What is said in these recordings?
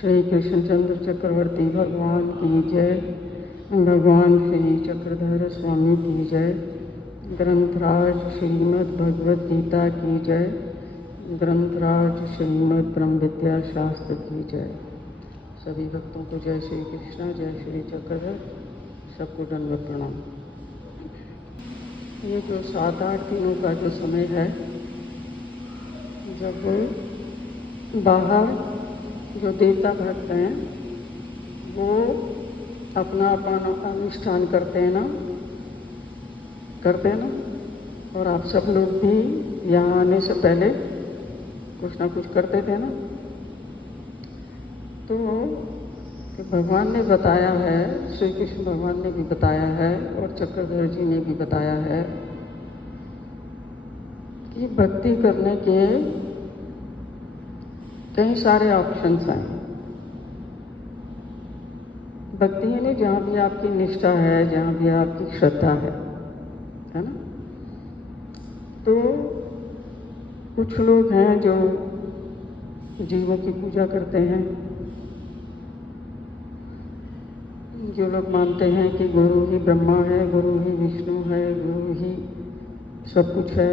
श्री कृष्णचंद्र चक्रवर्ती भगवान की जय। भगवान श्री चक्रधर स्वामी की जय। ग्रंथराज श्रीमद् भगवद गीता की जय। ग्रंथराज श्रीमद् ब्रह्म विद्या शास्त्र की जय। सभी भक्तों को जय श्री कृष्ण, जय श्री चक्रधर, सबको दंडवत प्रणाम। ये जो 7-8 दिनों का जो समय है, जब बाहर जो देवता भक्त हैं वो अपना अनुष्ठान करते हैं ना, और आप सब लोग भी यहाँ आने से पहले कुछ ना कुछ करते थे ना। तो भगवान ने बताया है, श्री कृष्ण भगवान ने भी बताया है और चक्रधर जी ने भी बताया है कि भक्ति करने के कई सारे ऑप्शंस हैं। भक्ति यानी जहाँ भी आपकी निष्ठा है, जहाँ भी आपकी श्रद्धा है ना। तो कुछ लोग हैं जो जीवों की पूजा करते हैं, जो लोग मानते हैं कि गुरु ही ब्रह्मा है, गुरु ही विष्णु है, गुरु ही सब कुछ है,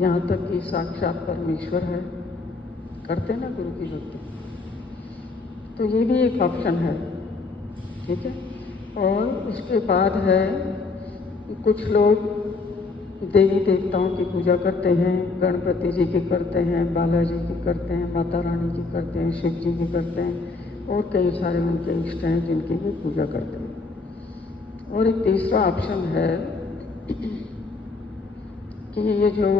यहाँ तक कि साक्षात परमेश्वर है, करते हैं ना गुरु की भक्ति। तो ये भी एक ऑप्शन है, ठीक है। और उसके बाद है कुछ लोग देवी देवताओं की पूजा करते हैं, गणपति जी की करते हैं, बालाजी की करते हैं, माता रानी की करते हैं, शिव जी की करते हैं और कई सारे उनके इष्ट हैं जिनकी वो पूजा करते हैं। और एक तीसरा ऑप्शन है कि ये जो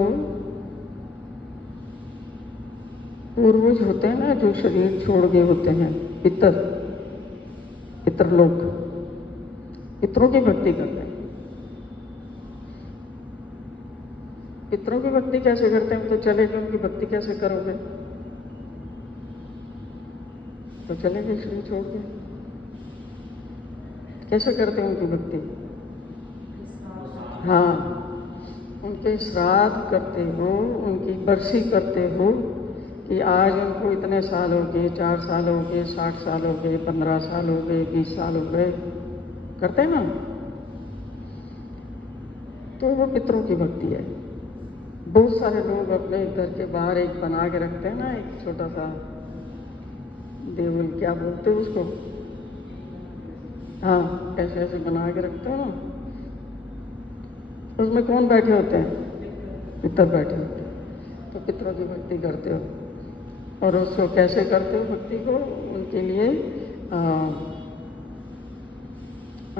पूर्वज होते हैं ना, जो शरीर छोड़ गए होते हैं, पितृलोक, पितरों की भक्ति करते हैं। पितरों की भक्ति कैसे करते हैं? तो चले गए, उनकी भक्ति कैसे करोगे? तो चले गए शरीर छोड़ के, कैसे करते हैं उनकी भक्ति? हाँ, उनके श्राद्ध करते हो, उनकी बरसी करते हो कि आज उनको इतने साल हो गए, 4 साल हो गए, 60 साल हो गए, 15 साल हो गए, 20 साल हो गए, करते हैं ना। तो वो पितरों की भक्ति है। बहुत सारे लोग अपने घर के बाहर एक बना के रखते हैं ना, एक छोटा सा देवल, क्या बोलते हैं उसको? हाँ, ऐसे ऐसे बना के रखते हैं ना। उसमें कौन बैठे होते हैं? पितर बैठे होते हैं। तो पितरों की भक्ति करते हो। और उसको कैसे करते हो भक्ति को? उनके लिए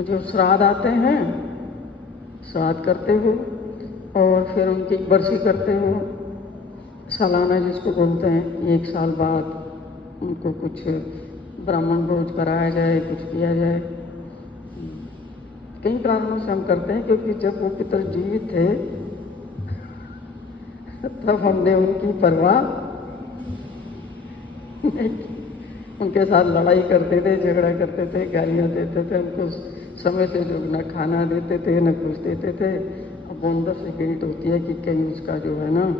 जो श्राद्ध आते हैं, श्राद्ध करते हो और फिर उनकी बरसी करते हो, सालाना जिसको बोलते हैं। 1 साल बाद उनको कुछ ब्राह्मण भोज कराया जाए, कुछ किया जाए। कई कारणों से हम करते हैं, क्योंकि जब वो पितर जीवित थे तब हमने उनकी परवाह उनके साथ लड़ाई करते थे, झगड़ा करते थे, गालियाँ देते थे, उनको समय से जो न खाना देते थे, न कुछ देते थे। अब अंदर से गिल्ट होती है कि कहीं उसका जो है ना,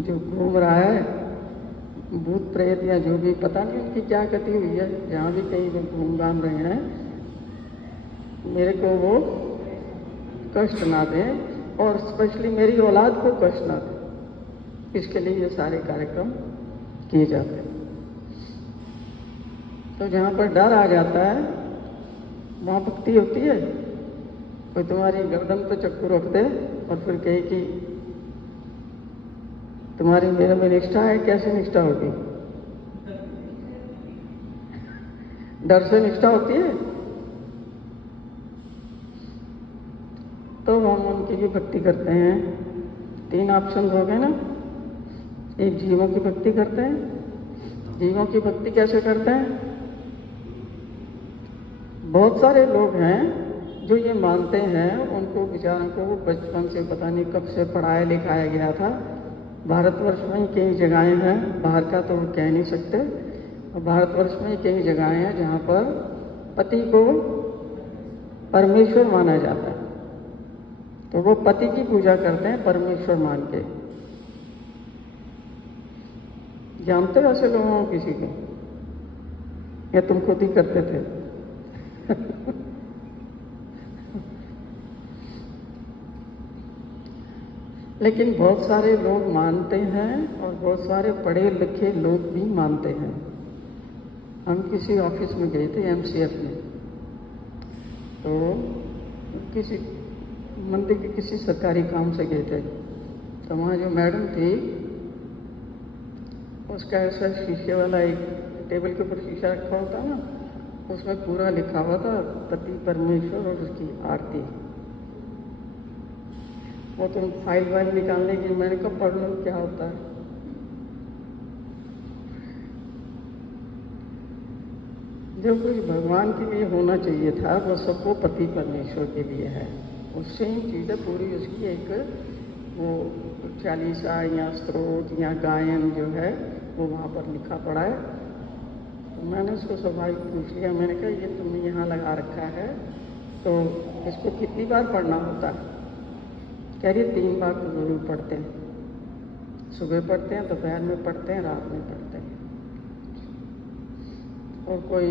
जो घूम रहा है भूत प्रेत या जो भी, पता नहीं उनकी क्या गति हुई है, जहाँ भी कहीं वो घूम घाम रहे हैं, मेरे को वो कष्ट ना दें और स्पेशली मेरी औलाद को कष्ट ना दें। इसके लिए ये सारे कार्यक्रम किए जाते हैं। तो जहाँ पर डर आ जाता है वहाँ भक्ति होती है। कोई तुम्हारी गर्दन पे चक्कू रख दे और फिर कहे कि तुम्हारी मेरे में निष्ठा है, कैसे निष्ठा होगी? डर से निष्ठा होती है। तो हम उनकी भी भक्ति करते हैं। 3 ऑप्शन हो गए ना। एक, जीवों की भक्ति करते हैं। जीवों की भक्ति कैसे करते हैं? बहुत सारे लोग हैं जो ये मानते हैं, उनको बेचारों को बचपन से पता नहीं कब से पढ़ाया लिखाया गया था। भारतवर्ष में ही कई जगहें हैं, बाहर का तो कह नहीं सकते, भारतवर्ष में ही कई जगहें हैं जहाँ पर पति को परमेश्वर माना जाता है। तो वो पति की पूजा करते हैं परमेश्वर मान के। जानते हो ऐसे लोगों को किसी को, या तुम खुद ही करते थे? लेकिन बहुत सारे लोग मानते हैं और बहुत सारे पढ़े लिखे लोग भी मानते हैं। हम किसी ऑफिस में गए थे एमसीएफ में, तो किसी मंदिर के किसी सरकारी काम से गए थे, तो वहाँ जो मैडम थी उसका ऐसा शीशे वाला एक टेबल के ऊपर शीशा रखा होता ना, उसमें पूरा लिखा हुआ था पति परमेश्वर और उसकी आरती। वो तुम फाइल वाइल निकालने की, मैंने कहा पढ़ लो क्या होता है। जो कुछ भगवान के लिए होना चाहिए था वो सब वो पति परमेश्वर के लिए है। वो सेम चीज़ है पूरी, उसकी एक वो चालीसा या स्तोत्र या गायन जो है वो वहाँ पर लिखा पड़ा है। तो मैंने उसको स्वाभाविक पूछ लिया, मैंने कहा ये तुमने यहाँ लगा रखा है तो इसको कितनी बार पढ़ना होता है? कह रही 3 बार तो जरूर पढ़ते हैं, सुबह पढ़ते हैं, दोपहर में पढ़ते हैं, रात में पढ़ते हैं। और कोई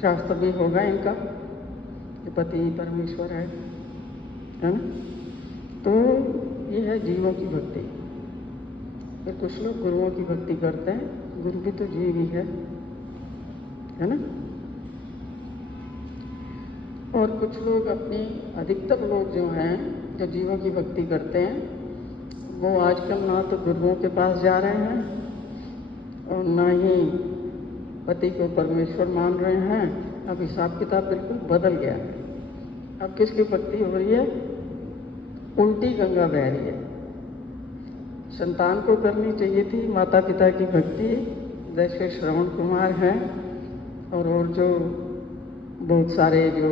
शास्त्र भी होगा इनका कि पति परमेश्वर है ना? तो ये है जीवों की भक्ति। फिर कुछ लोग गुरुओं की भक्ति करते हैं, गुरु भी तो जीव ही है ना? और कुछ लोग अपनी, अधिकतर लोग जो हैं जो जीवों की भक्ति करते हैं वो आजकल ना तो गुरुओं के पास जा रहे हैं और ना ही पति को परमेश्वर मान रहे हैं। अब हिसाब किताब बिल्कुल बदल गया है। अब किसकी भक्ति हो रही है? उल्टी गंगा बह रही है। संतान को करनी चाहिए थी माता पिता की भक्ति, जैसे श्रवण कुमार हैं और जो बहुत सारे जो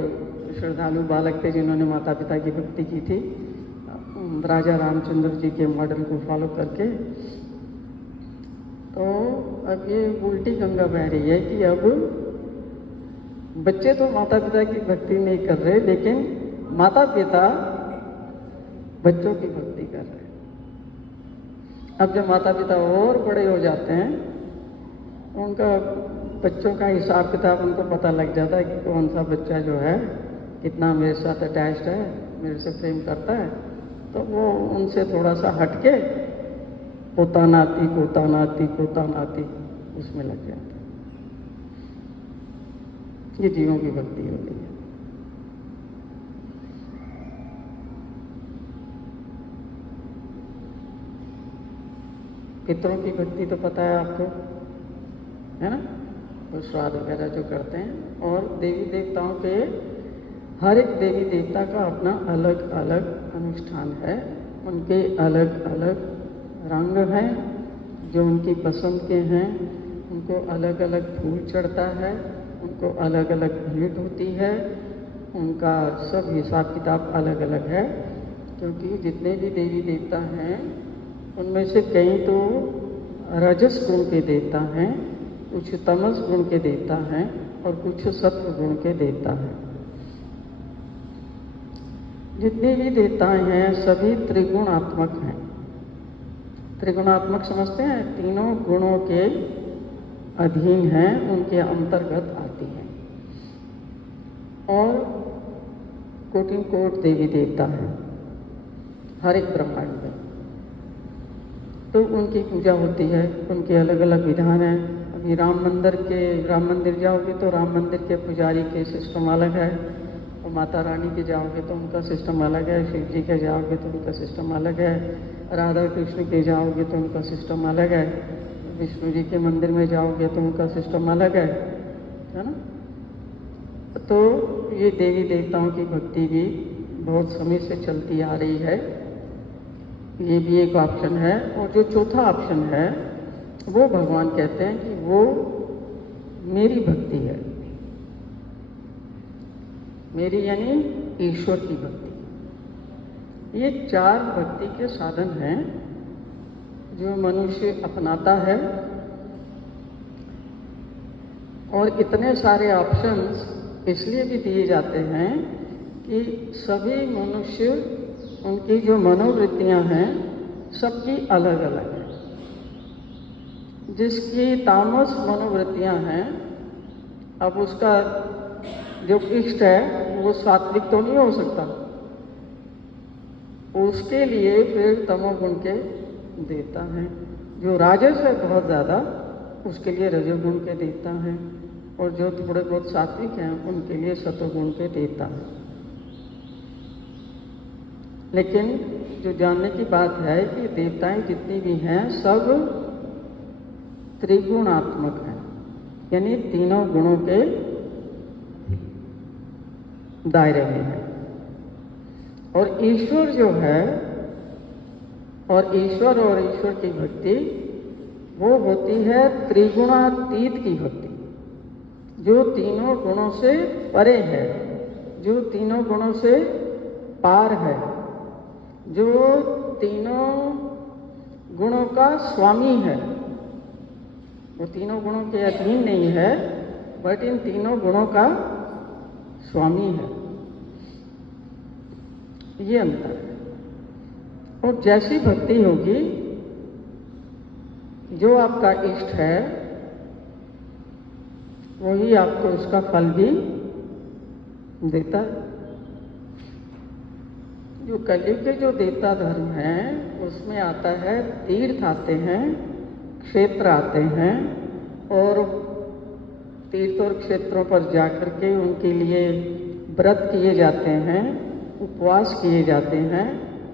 श्रद्धालु बालक थे जिन्होंने माता पिता की भक्ति की थी, राजा रामचंद्र जी के मॉडल को फॉलो करके। तो अब ये उल्टी गंगा बह रही है कि अब बच्चे तो माता पिता की भक्ति नहीं कर रहे, लेकिन माता पिता बच्चों की भक्ति कर रहे हैं। अब जब माता पिता और बड़े हो जाते हैं, उनका बच्चों का हिसाब किताब उनको पता लग जाता है कि कौन सा बच्चा जो है कितना मेरे साथ अटैच्ड है, मेरे से प्रेम करता है, तो वो उनसे थोड़ा सा हटके पोता नाती पोता नाती पोता नाती उसमें लग जाता है। ये जीवों की भक्ति होती है। पितरों की भक्ति तो पता है आपको, है ना? वो श्राद्ध वगैरह जो करते हैं। और देवी देवताओं के, हर एक देवी देवता का अपना अलग अलग अनुष्ठान है, उनके अलग अलग रंग हैं जो उनकी पसंद के हैं, उनको अलग अलग फूल चढ़ता है, उनको अलग अलग भेंट होती है, उनका सब हिसाब किताब अलग अलग है। क्योंकि जितने भी देवी देवता हैं उनमें से कई तो रजस गुण के देवता हैं, कुछ तमस गुण के देवता हैं और कुछ सत्व गुण के देवता हैं। जितने भी देवताएं हैं सभी त्रिगुणात्मक हैं। त्रिगुणात्मक समझते हैं? तीनों गुणों के अधीन हैं, उनके अंतर्गत आती हैं। और कोटि कोट देवी देवता हैं हर एक ब्रह्मांड में, तो उनकी पूजा होती है, उनके अलग अलग विधान हैं। अभी राम मंदिर जाओगे तो राम मंदिर के पुजारी के सिस्टम अलग है, और माता रानी के जाओगे तो उनका सिस्टम अलग है, शिव जी के जाओगे तो उनका सिस्टम अलग है, राधा कृष्ण के जाओगे तो उनका सिस्टम अलग है, विष्णु जी के मंदिर में जाओगे तो उनका सिस्टम अलग है ना? तो ये देवी देवताओं की भक्ति भी बहुत समय से चलती आ रही है। ये भी एक ऑप्शन है। और जो चौथा ऑप्शन है वो भगवान कहते हैं कि वो मेरी भक्ति है। मेरी यानी ईश्वर की भक्ति। ये 4 भक्ति के साधन हैं जो मनुष्य अपनाता है। और इतने सारे ऑप्शंस इसलिए भी दिए जाते हैं कि सभी मनुष्य, उनकी जो मनोवृत्तियां हैं सबकी अलग अलग हैं। जिसकी तामस मनोवृत्तियां हैं, अब उसका जो इष्ट है वो सात्विक तो नहीं हो सकता, उसके लिए फिर तमोगुण के देवता हैं। जो राजस है बहुत ज़्यादा, उसके लिए रजोगुण के देवता हैं, और जो थोड़े बहुत सात्विक हैं उनके लिए सतोगुण के देवता हैं। लेकिन जो जानने की बात है कि देवताएं जितनी भी हैं सब त्रिगुणात्मक हैं, यानी तीनों गुणों के दायरे में है। और ईश्वर जो है, और ईश्वर की भक्ति वो होती है त्रिगुणातीत की भक्ति, जो तीनों गुणों से परे है, जो तीनों गुणों से पार है, जो तीनों गुणों का स्वामी है। वो तीनों गुणों के अधीन नहीं है, बट इन तीनों गुणों का स्वामी है। ये अंतर है। और जैसी भक्ति होगी, जो आपका इष्ट है वही आपको उसका फल भी देता है। जो कलयुग के जो देवता धर्म है उसमें आता है, तीर्थ आते हैं, क्षेत्र आते हैं, और तीर्थ और क्षेत्रों पर जाकर के उनके लिए व्रत किए जाते हैं, उपवास किए जाते हैं,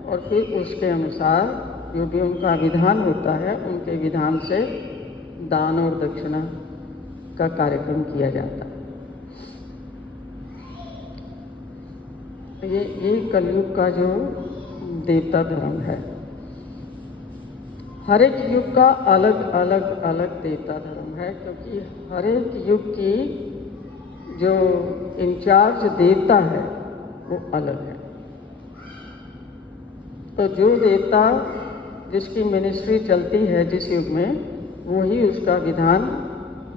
और फिर उसके अनुसार जो भी उनका विधान होता है उनके विधान से दान और दक्षिणा का कार्यक्रम किया जाता है। ये कलयुग का जो देवता धर्म है। हर एक युग का अलग अलग अलग देवता धर्म है, क्योंकि हर एक युग की जो इंचार्ज देवता है वो अलग है। तो जो देवता जिसकी मिनिस्ट्री चलती है जिस युग में, वही उसका विधान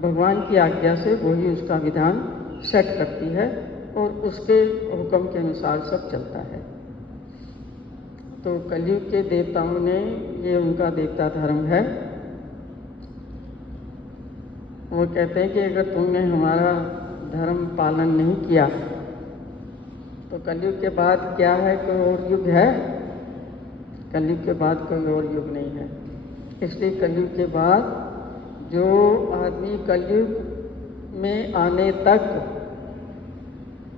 भगवान की आज्ञा से वही उसका विधान सेट करती है, और उसके हुक्म के अनुसार सब चलता है। तो कलयुग के देवताओं ने, ये उनका देवता धर्म है। वो कहते हैं कि अगर तुमने हमारा धर्म पालन नहीं किया तो कलयुग के बाद क्या है, कोई और युग है? कलयुग के बाद कोई और युग नहीं है। इसलिए कलयुग के बाद जो आदमी कलयुग में आने तक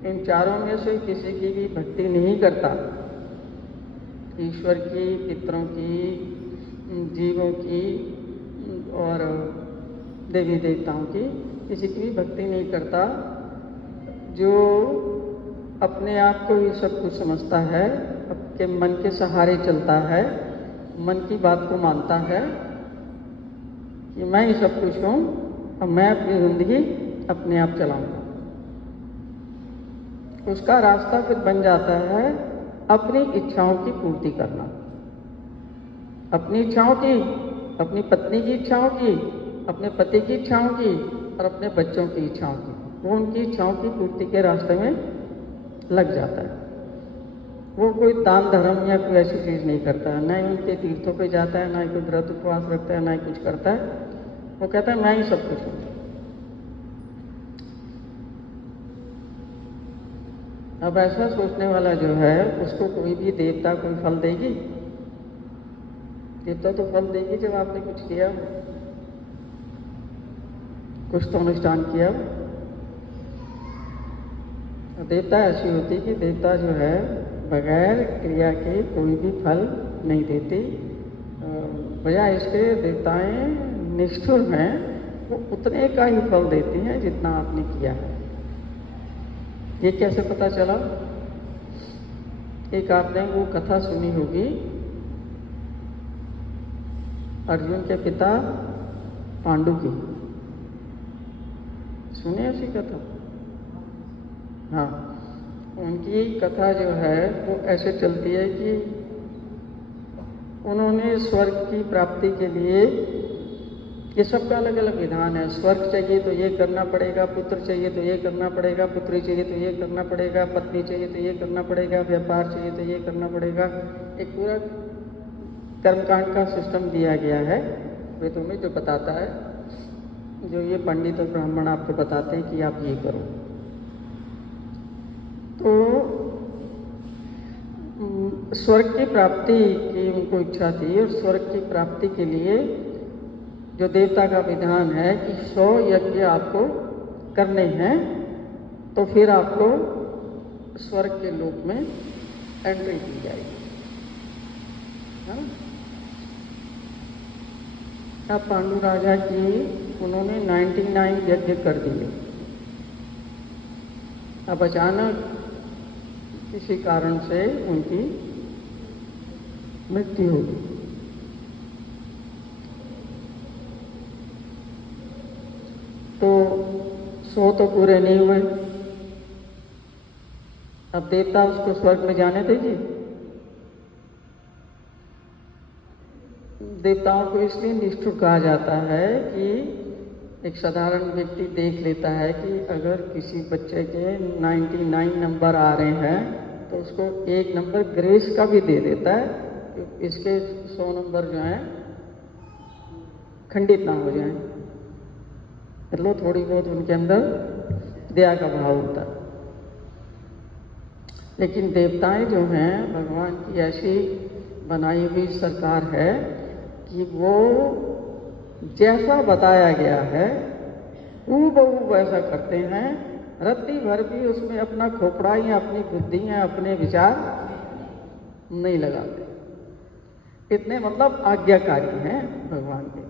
इन चारों में से किसी की भी भक्ति नहीं करता, ईश्वर की, पितरों की, जीवों की और देवी देवताओं की, किसी की भी भक्ति नहीं करता, जो अपने आप को ही सब कुछ समझता है, आपके मन के सहारे चलता है, मन की बात को मानता है कि मैं ही सब कुछ हूँ, अब मैं अपनी जिंदगी अपने आप चलाऊंगा, उसका रास्ता फिर बन जाता है अपनी इच्छाओं की पूर्ति करना। अपनी इच्छाओं की, अपनी पत्नी की इच्छाओं की, अपने पति की इच्छाओं की और अपने बच्चों की इच्छाओं की, वो उनकी इच्छाओं की पूर्ति के रास्ते में लग जाता है। वो कोई दान धर्म या कोई ऐसी चीज़ नहीं करता है, ना ही उनके तीर्थों पे जाता है, ना ही कोई व्रत उपवास रखता है, ना ही कुछ करता है। वो कहता है मैं ही सब कुछ हूँ। अब ऐसा सोचने वाला जो है उसको कोई भी देवता कोई फल देगी? देवता तो फल देगी जब आपने कुछ किया, कुछ तो अनुष्ठान किया। देवता ऐसी होती कि देवता जो है बगैर क्रिया के कोई भी फल नहीं देती। बजाय इसके देवताएं निष्ठुर हैं, वो उतने का ही फल देती हैं जितना आपने किया है। ये कैसे पता चला? एक आपने वो कथा सुनी होगी, अर्जुन के पिता पांडु की, सुने ऐसी कथा? हाँ, उनकी कथा जो है वो ऐसे चलती है कि उन्होंने स्वर्ग की प्राप्ति के लिए, ये सबका अलग अलग विधान है। स्वर्ग चाहिए तो ये करना पड़ेगा, पुत्र चाहिए तो ये करना पड़ेगा, पुत्री चाहिए तो ये करना पड़ेगा, पत्नी चाहिए तो ये करना पड़ेगा, व्यापार चाहिए तो ये करना पड़ेगा। एक पूरा कर्मकांड का सिस्टम दिया गया है वेदों में जो बताता है, जो ये पंडित और ब्राह्मण आपको बताते हैं कि आप ये करो। तो स्वर्ग की प्राप्ति की उनको इच्छा थी, और स्वर्ग की प्राप्ति के लिए जो देवता का विधान है कि 100 यज्ञ आपको करने हैं, तो फिर आपको स्वर्ग के लोक में एंट्री दी जाएगी, है ना। अब पांडु राजा की उन्होंने 99 यज्ञ कर दिए। अब अचानक किसी कारण से उनकी मृत्यु हो गई। तो 100 तो पूरे नहीं हुए। अब देवता उसको स्वर्ग में जाने देगी? देवताओं को इसलिए निष्ठुर कहा जाता है कि एक साधारण व्यक्ति देख लेता है कि अगर किसी बच्चे के 99 नंबर आ रहे हैं तो उसको 1 नंबर ग्रेस का भी दे देता है कि इसके 100 नंबर जो हैं खंडित ना हो जाएं। मतलब थोड़ी बहुत उनके अंदर दया का भाव होता है। लेकिन देवताएं जो हैं, भगवान की ऐसी बनाई हुई सरकार है कि वो जैसा बताया गया है हूबहू वैसा करते हैं। रत्ती भर भी उसमें अपना खोपड़ा या अपनी बुद्धि या अपने विचार नहीं लगाते। इतने मतलब आज्ञाकारी हैं भगवान के।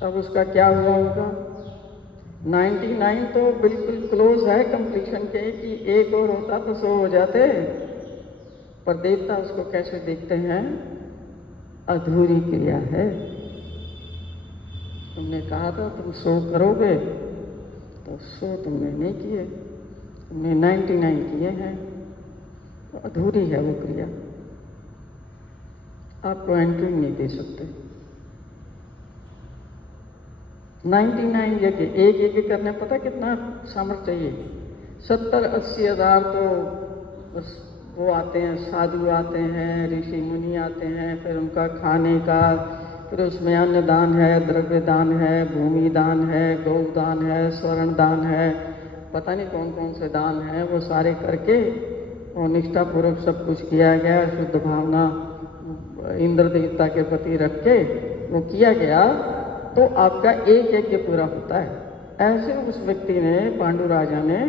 तब उसका क्या हुआ होगा? 99 तो बिल्कुल क्लोज है कंप्लीशन के कि एक और होता तो 100 हो जाते। पर देवता उसको कैसे देखते हैं? अधूरी क्रिया है। तुमने कहा था तुम 100 करोगे, तो 100 तुमने नहीं किए, तुमने 99 किए हैं, तो अधूरी है वो क्रिया। आपको एंट्री नहीं दे सकते। 99 यज्ञ, एक यज्ञ करने पता कितना सामर्थ्य चाहिए? 70-80 हज़ार तो वो आते हैं, साधु आते हैं, ऋषि मुनि आते हैं, फिर उनका खाने का, फिर उसमें अन्न दान है, द्रव्य दान है, भूमि दान है, गौ दान है, स्वर्ण दान है, पता नहीं कौन कौन से दान हैं, वो सारे करके और निष्ठापूर्वक सब कुछ किया गया। शुद्ध भावना इंद्र देवता के प्रति रख के वो किया गया, तो आपका एक यज्ञ पूरा होता है। ऐसे उस व्यक्ति ने, पांडु राजा ने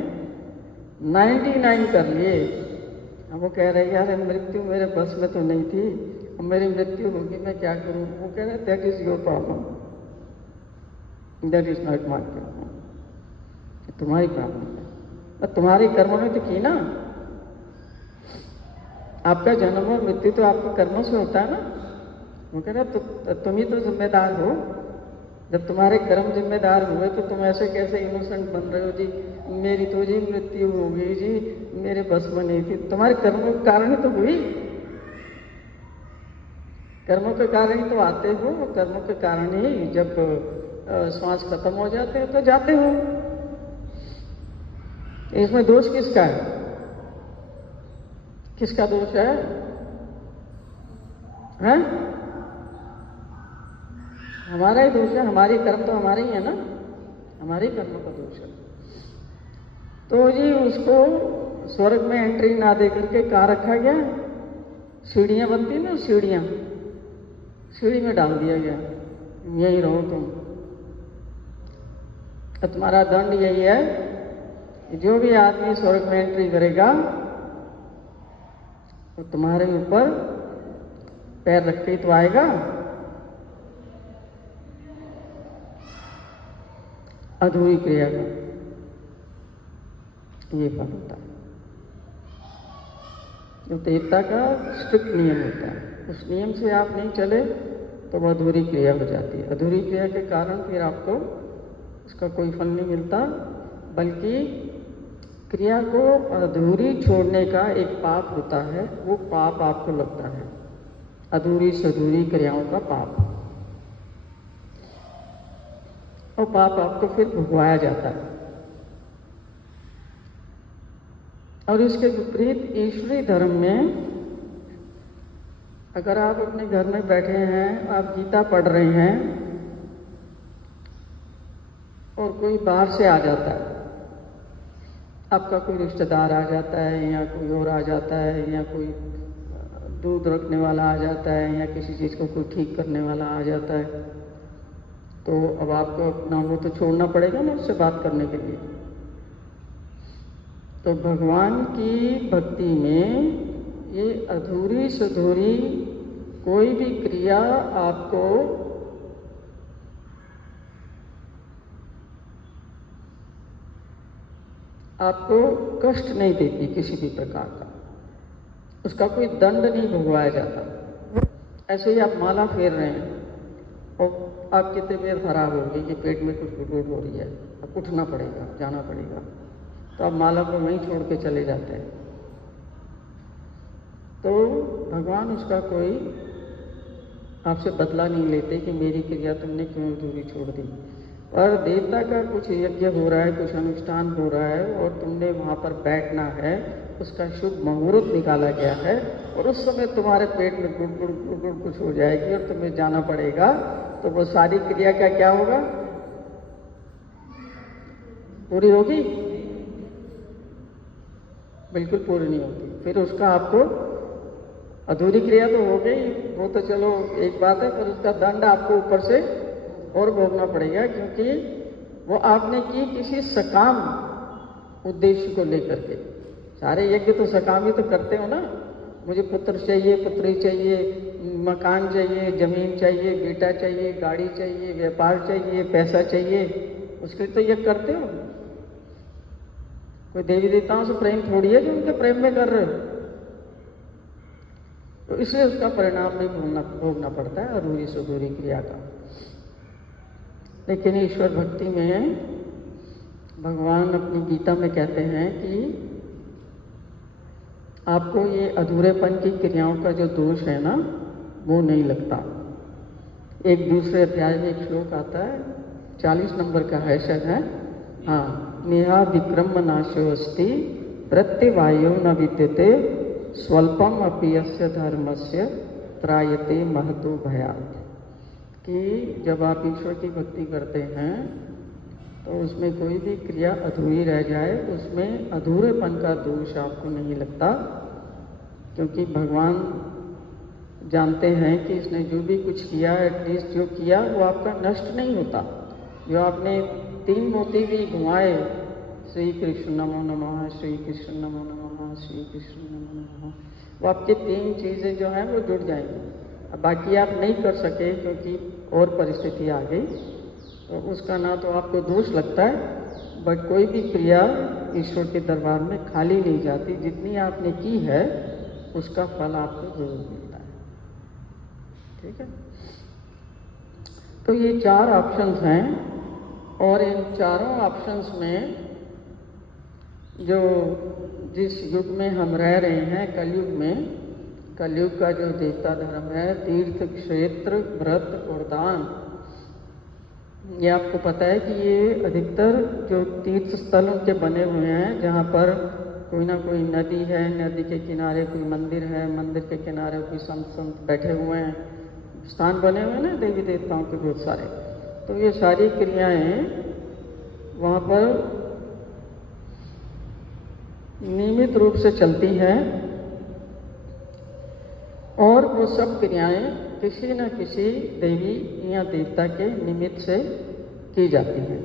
99 कर लिए। अब वो कह रहे यार मृत्यु मेरे बस में तो नहीं थी, अब मेरी मृत्यु होगी, मैं क्या करूं? वो कह रहे that is your problem, that is not my problem. तुम्हारी प्रॉब्लम है, पर तुम्हारी कर्मों ने तो की ना। आपका जन्म और मृत्यु तो आपके कर्मों से होता है ना। वो कह रहे तुम ही तो जिम्मेदार हो। जब तुम्हारे कर्म जिम्मेदार हुए तो तुम ऐसे कैसे इनोसेंट बन रहे हो जी मेरी तो जी मृत्यु हो गई जी, मेरे बस में नहीं थी। तुम्हारे कर्मों के कारण ही तो हुई। कर्मों के कारण ही तो आते हो, कर्मों के कारण ही जब श्वास खत्म हो जाते हैं तो जाते हो। इसमें दोष किसका है? किसका दोष है? हैं? हमारा ही दोष है। हमारी कर्म तो हमारे ही है ना, हमारे कर्मों का दोष है। तो जी उसको स्वर्ग में एंट्री ना दे करके कहाँ रखा गया? सीढ़ियां बनती ना, सीढ़ियां, सीढ़ी में डाल दिया गया, यही रहो तुम। तो तुम्हारा दंड यही है कि जो भी आदमी स्वर्ग में एंट्री करेगा तो तुम्हारे ऊपर पैर रख के तो आएगा। अधूरी क्रिया का ये फल होता है। जो देवता का स्ट्रिक्ट नियम होता है, उस नियम से आप नहीं चले तो वह अधूरी क्रिया हो जाती है। अधूरी क्रिया के कारण फिर आपको उसका कोई फल नहीं मिलता, बल्कि क्रिया को अधूरी छोड़ने का एक पाप होता है, वो पाप आपको लगता है। अधूरी से अधूरी क्रियाओं का पाप, और पाप आपको फिर भुगवाया जाता है। और इसके विपरीत ईश्वरीय धर्म में अगर आप अपने घर में बैठे हैं, आप गीता पढ़ रहे हैं और कोई बाहर से आ जाता है, आपका कोई रिश्तेदार आ जाता है या कोई और आ जाता है या कोई दूध रखने वाला आ जाता है या किसी चीज़ को कोई ठीक करने वाला आ जाता है, तो अब आपको अपना वो तो छोड़ना पड़ेगा ना उससे बात करने के लिए। तो भगवान की भक्ति में ये अधूरी सुधूरी कोई भी क्रिया आपको कष्ट नहीं देती किसी भी प्रकार का, उसका कोई दंड नहीं भुगवाया जाता। ऐसे ही आप माला फेर रहे हैं और आपकी तबीयत खराब हो गई कि पेट में कुछ गड़बड़ हो रही है, अब उठना पड़ेगा, जाना पड़ेगा, तो आप माला को वहीं छोड़ के चले जाते हैं। तो भगवान उसका कोई आपसे बदला नहीं लेते कि मेरी क्रिया तुमने क्यों अधूरी छोड़ दी। और देवता का कुछ यज्ञ हो रहा है, कुछ अनुष्ठान हो रहा है और तुमने वहाँ पर बैठना है, उसका शुभ मुहूर्त निकाला गया है और उस समय तुम्हारे पेट में गुड़ गुड़ कुछ हो जाएगी और तुम्हें जाना पड़ेगा, तो वो सारी क्रिया का क्या होगा? पूरी होगी? बिल्कुल पूरी नहीं होगी। फिर उसका आपको अधूरी क्रिया तो हो गई, वो तो चलो एक बात है, पर उसका दंड आपको ऊपर से और भोगना पड़ेगा, क्योंकि वो आपने की किसी सकाम उद्देश्य को लेकर के। सारे यज्ञ तो सकाम ही तो करते हो ना, मुझे पुत्र चाहिए, पुत्री चाहिए, मकान चाहिए, जमीन चाहिए, बेटा चाहिए, गाड़ी चाहिए, व्यापार चाहिए, पैसा चाहिए, उसके लिए तो यज्ञ करते हो। कोई देवी देवताओं से प्रेम थोड़ी है जो उनके प्रेम में कर रहे हो, तो इसलिए उसका परिणाम भी भोगना पड़ता है अधूरी सुधूरी क्रिया का। लेकिन ईश्वर भक्ति में भगवान अपनी गीता में कहते हैं कि आपको ये अधूरेपन की क्रियाओं का जो दोष है ना, वो नहीं लगता। एक दूसरे अध्याय में एक श्लोक आता है, 40 नंबर का है शायद, है हाँ, नेहा विक्रम नाशो अस्ति प्रत्यवायो न विद्यते स्वल्पम अपि यस्य धर्मस्य त्रायते महतो भयात्। कि जब आप ईश्वर की भक्ति करते हैं तो उसमें कोई भी क्रिया अधूरी रह जाए, उसमें अधूरेपन का दोष आपको नहीं लगता, क्योंकि भगवान जानते हैं कि इसने जो भी कुछ किया, एटलीस्ट जो किया वो आपका नष्ट नहीं होता। जो आपने 3 मोती भी घुमाए, श्री कृष्ण नमो नमः, श्री कृष्ण नमो नमः, श्री कृष्ण नमो नमः, वो आपकी 3 चीज़ें जो हैं वो जुड़ जाएंगी। अब बाकी आप नहीं कर सके क्योंकि और परिस्थिति आ गई, तो उसका ना तो आपको दोष लगता है, बट कोई भी क्रिया ईश्वर के दरबार में खाली नहीं जाती। जितनी आपने की है उसका फल आपको जरूर मिलता है। ठीक है, तो ये 4 ऑप्शंस हैं और इन चारों ऑप्शंस में जो जिस युग में हम रह रहे हैं, कलयुग में, कलयुग का जो देवता धर्म है, तीर्थ क्षेत्र व्रत और दान, ये आपको पता है कि ये अधिकतर जो तीर्थ स्थल उनके बने हुए हैं, जहाँ पर कोई ना कोई नदी है, नदी के किनारे कोई मंदिर है, मंदिर के किनारे कोई संत बैठे हुए हैं, स्थान बने हुए हैं ना देवी देवताओं के बहुत सारे। तो ये सारी क्रियाएं वहाँ पर नियमित रूप से चलती हैं और वो सब क्रियाएं किसी न किसी देवी या देवता के निमित्त से की जाती हैं।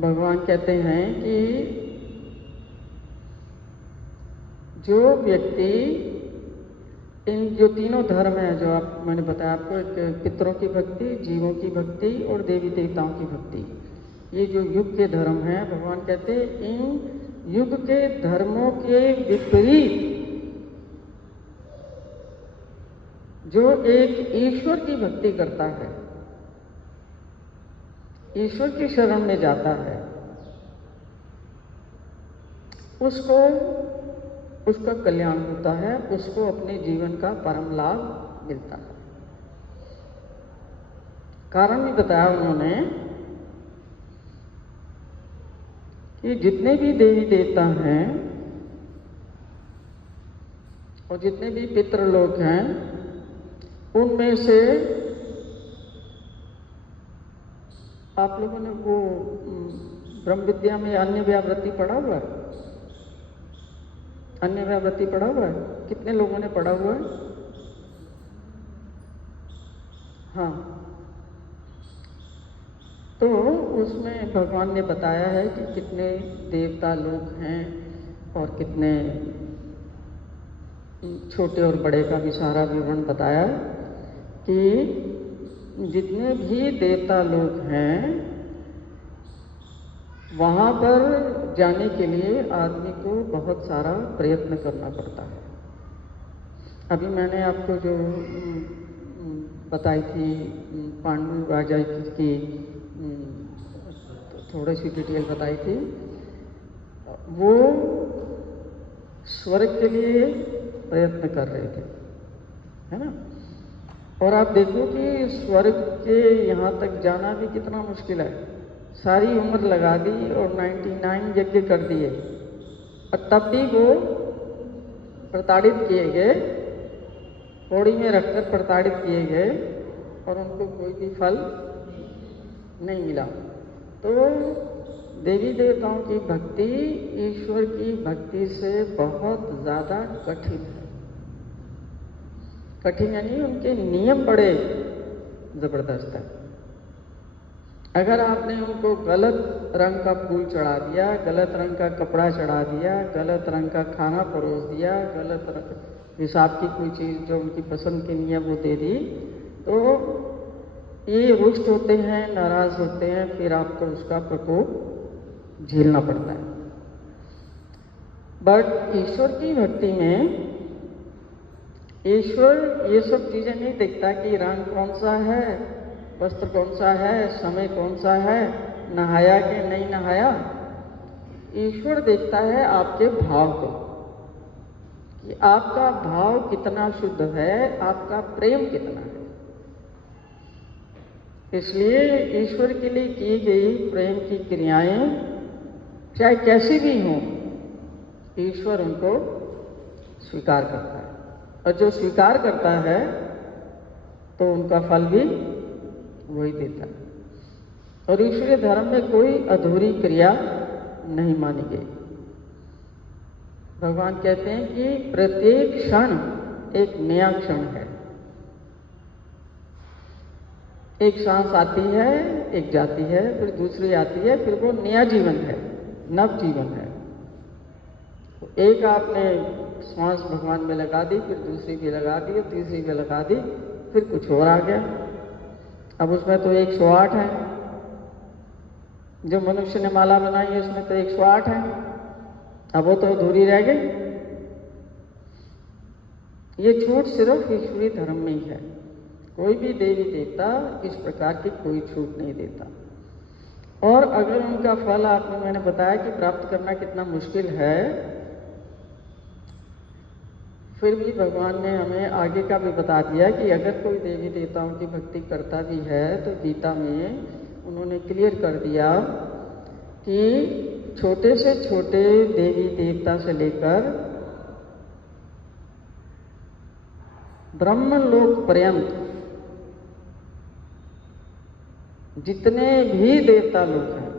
भगवान कहते हैं कि जो व्यक्ति इन जो तीनों धर्म हैं जो मैंने बताया आपको, एक पितरों की भक्ति, जीवों की भक्ति और देवी देवताओं की भक्ति, ये जो युग के धर्म हैं, भगवान कहते हैं इन युग के धर्मों के विपरीत जो एक ईश्वर की भक्ति करता है, ईश्वर की शरण में जाता है, उसको उसका कल्याण होता है, उसको अपने जीवन का परम लाभ मिलता है। कारण भी बताया उन्होंने कि जितने भी देवी देवता हैं और जितने भी पितृलोक हैं उनमें से आप लोगों ने वो ब्रह्म विद्या में अन्य व्यावृत्ति पढ़ा हुआ है? अन्य व्यावृत्ति पढ़ा हुआ है? कितने लोगों ने पढ़ा हुआ है? हाँ, तो उसमें भगवान ने बताया है कि कितने देवता लोग हैं और कितने छोटे और बड़े का भी सारा विवरण बताया कि जितने भी देवता लोग हैं वहाँ पर जाने के लिए आदमी को बहुत सारा प्रयत्न करना पड़ता है। अभी मैंने आपको जो बताई थी पांडु राजा की थोड़ी सी डिटेल बताई थी, वो स्वर्ग के लिए प्रयत्न कर रहे थे, है ना। और आप देखो कि स्वर्ग के यहाँ तक जाना भी कितना मुश्किल है। सारी उम्र लगा दी और 99 यज्ञ कर दिए और तब भी वो प्रताड़ित किए गए, पौड़ी में रखकर प्रताड़ित किए गए और उनको कोई भी फल नहीं मिला। तो देवी देवताओं की भक्ति ईश्वर की भक्ति से बहुत ज़्यादा कठिन है। कठिन यानी उनके नियम बड़े ज़बरदस्त है। अगर आपने उनको गलत रंग का फूल चढ़ा दिया, गलत रंग का कपड़ा चढ़ा दिया, गलत रंग का खाना परोस दिया, गलत हिसाब की कोई चीज़ जो उनकी पसंद की नहीं है वो दे दी, तो ये रुष्ट होते हैं, नाराज होते हैं, फिर आपको उसका प्रकोप झेलना पड़ता है। बट ईश्वर की भक्ति में ईश्वर ये सब चीज़ें नहीं देखता कि रंग कौन सा है, वस्त्र कौन सा है, समय कौन सा है, नहाया कि नहीं नहाया। ईश्वर देखता है आपके भाव को, कि आपका भाव कितना शुद्ध है, आपका प्रेम कितना है। इसलिए ईश्वर के लिए की गई प्रेम की क्रियाएं चाहे कैसी भी हों, ईश्वर उनको स्वीकार करता है। और जो स्वीकार करता है तो उनका फल भी वही देता है। और ईश्वरीय धर्म में कोई अधूरी क्रिया नहीं मानी गई। भगवान कहते हैं कि प्रत्येक क्षण एक नया क्षण है। एक सांस आती है, एक जाती है, फिर दूसरी आती है, फिर वो नया जीवन है, नव जीवन है। एक आपने सांस भगवान में लगा दी, फिर दूसरी भी लगा दी, और तीसरी भी लगा दी, फिर कुछ और आ गया। अब उसमें तो 108 है। जो मनुष्य ने माला बनाई है उसमें तो 108 है। अब वो तो अधूरी रह गई। ये छूट सिर्फ ईश्वरीय धर्म में ही है। कोई भी देवी देवता इस प्रकार की कोई छूट नहीं देता। और अगर उनका फल आपने मैंने बताया कि प्राप्त करना कितना मुश्किल है, फिर भी भगवान ने हमें आगे का भी बता दिया कि अगर कोई देवी देवताओं की भक्ति करता भी है तो गीता में उन्होंने क्लियर कर दिया कि छोटे से छोटे देवी देवता से लेकर ब्रह्मलोक पर्यंत जितने भी देवता लोग हैं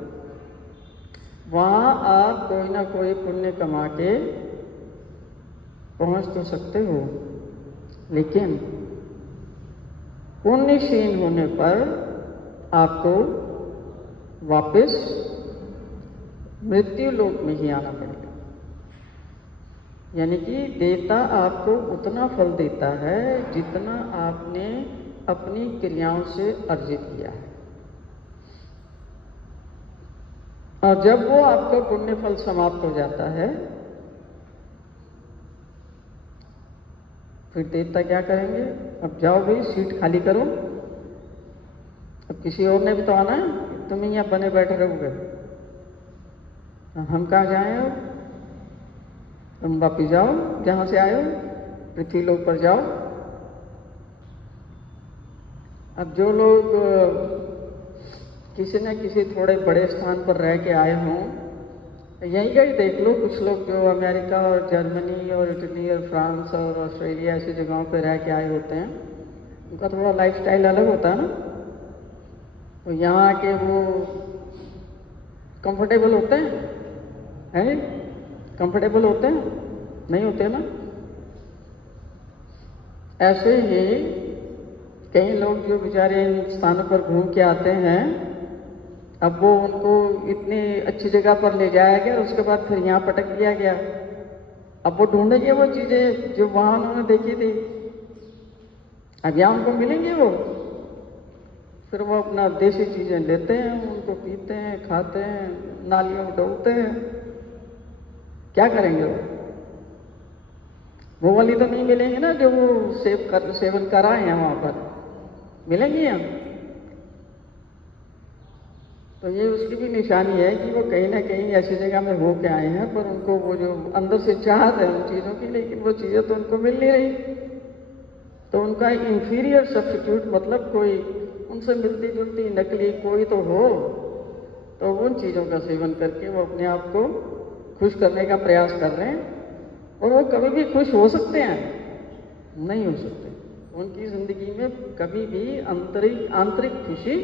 वहाँ आप कोई ना कोई पुण्य कमा के पहुँच तो सकते हो, लेकिन पुण्यशील होने पर आपको वापस मृत्यु लोक में ही आना पड़ेगा। यानी कि देवता आपको उतना फल देता है जितना आपने अपनी क्रियाओं से अर्जित किया है। और जब वो आपका पुण्य फल समाप्त हो जाता है, फिर देवता क्या करेंगे? अब जाओ भाई, सीट खाली करो, अब किसी और ने भी तो आना है, तुम ही यहाँ बने बैठे रहोगे, हम कहाँ जाएं? अब तुम वापिस जाओ जहाँ से आए हो, पृथ्वी लोक पर जाओ। अब जो लोग किसी न किसी थोड़े बड़े स्थान पर रह के आए हों, यहीं का ही देख लो, कुछ लोग जो अमेरिका और जर्मनी और इटली और फ्रांस और ऑस्ट्रेलिया ऐसी जगहों पे रह के आए होते हैं, उनका थोड़ा लाइफस्टाइल अलग होता है ना। तो यहाँ आके वो कंफर्टेबल होते हैं? कंफर्टेबल होते हैं? नहीं होते ना। ऐसे ही कई लोग जो बेचारे इन स्थानों पर घूम के आते हैं, अब वो उनको इतनी अच्छी जगह पर ले जाया गया, उसके बाद फिर यहाँ पटक दिया गया। अब वो ढूंढेंगे वो चीजें जो वहां उन्होंने देखी थी, अब यहाँ उनको मिलेंगी वो, फिर वो अपना देसी चीजें लेते हैं, उनको पीते हैं, खाते हैं, नालियों में डोलते हैं। क्या करेंगे वो वाली तो नहीं मिलेंगे ना जो वो सेवन कराए हैं वहां पर, मिलेंगी यहाँ। तो ये उसकी भी निशानी है कि वो कहीं ना कहीं ऐसी जगह में होके आए हैं, पर उनको वो जो अंदर से चाहत है उन चीज़ों की, लेकिन वो चीज़ें तो उनको मिल नहीं रही। तो उनका इंफीरियर सब्स्टिट्यूट, मतलब कोई उनसे मिलती जुलती नकली कोई तो हो, तो उन चीज़ों का सेवन करके वो अपने आप को खुश करने का प्रयास कर रहे हैं। और वो कभी भी खुश हो सकते हैं? नहीं हो सकते। उनकी जिंदगी में कभी भी आंतरिक खुशी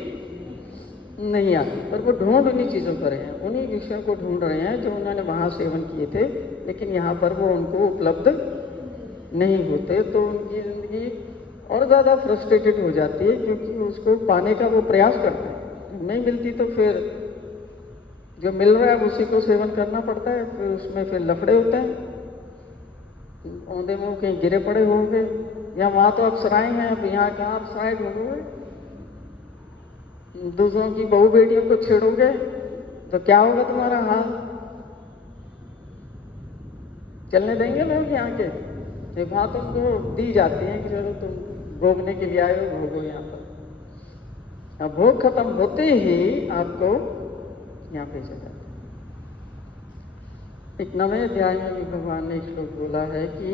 नहीं आती। पर वो ढूंढ उन्हीं चीज़ों कर रहे हैं, उन्हीं विषयों को ढूंढ रहे हैं जो उन्होंने वहाँ सेवन किए थे, लेकिन यहाँ पर वो उनको उपलब्ध नहीं होते। तो उनकी ज़िंदगी और ज़्यादा फ्रस्ट्रेटेड हो जाती है, क्योंकि उसको पाने का वो प्रयास करते हैं, नहीं मिलती तो फिर जो मिल रहा है उसी को सेवन करना पड़ता है। फिर उसमें फिर लफड़े होते हैं, औंधे मुँह कहीं गिरे पड़े होंगे, या वहाँ तो अप्सराएं हैं, अब यहाँ कहाँ अप्सराएं ढूंढोगे? दूसरों की बहू बेटियों को छेड़ोगे तो क्या होगा तुम्हारा हाल? चलने देंगे लोग यहाँ के? वहां तुमको दी जाती है कि चलो तुम भोगने के लिए आए हो, भोगो यहाँ पर। अब भोग खत्म होते ही आपको यहाँ पे चला। एक नवे अध्याय में भी भगवान ने श्लोक बोला है कि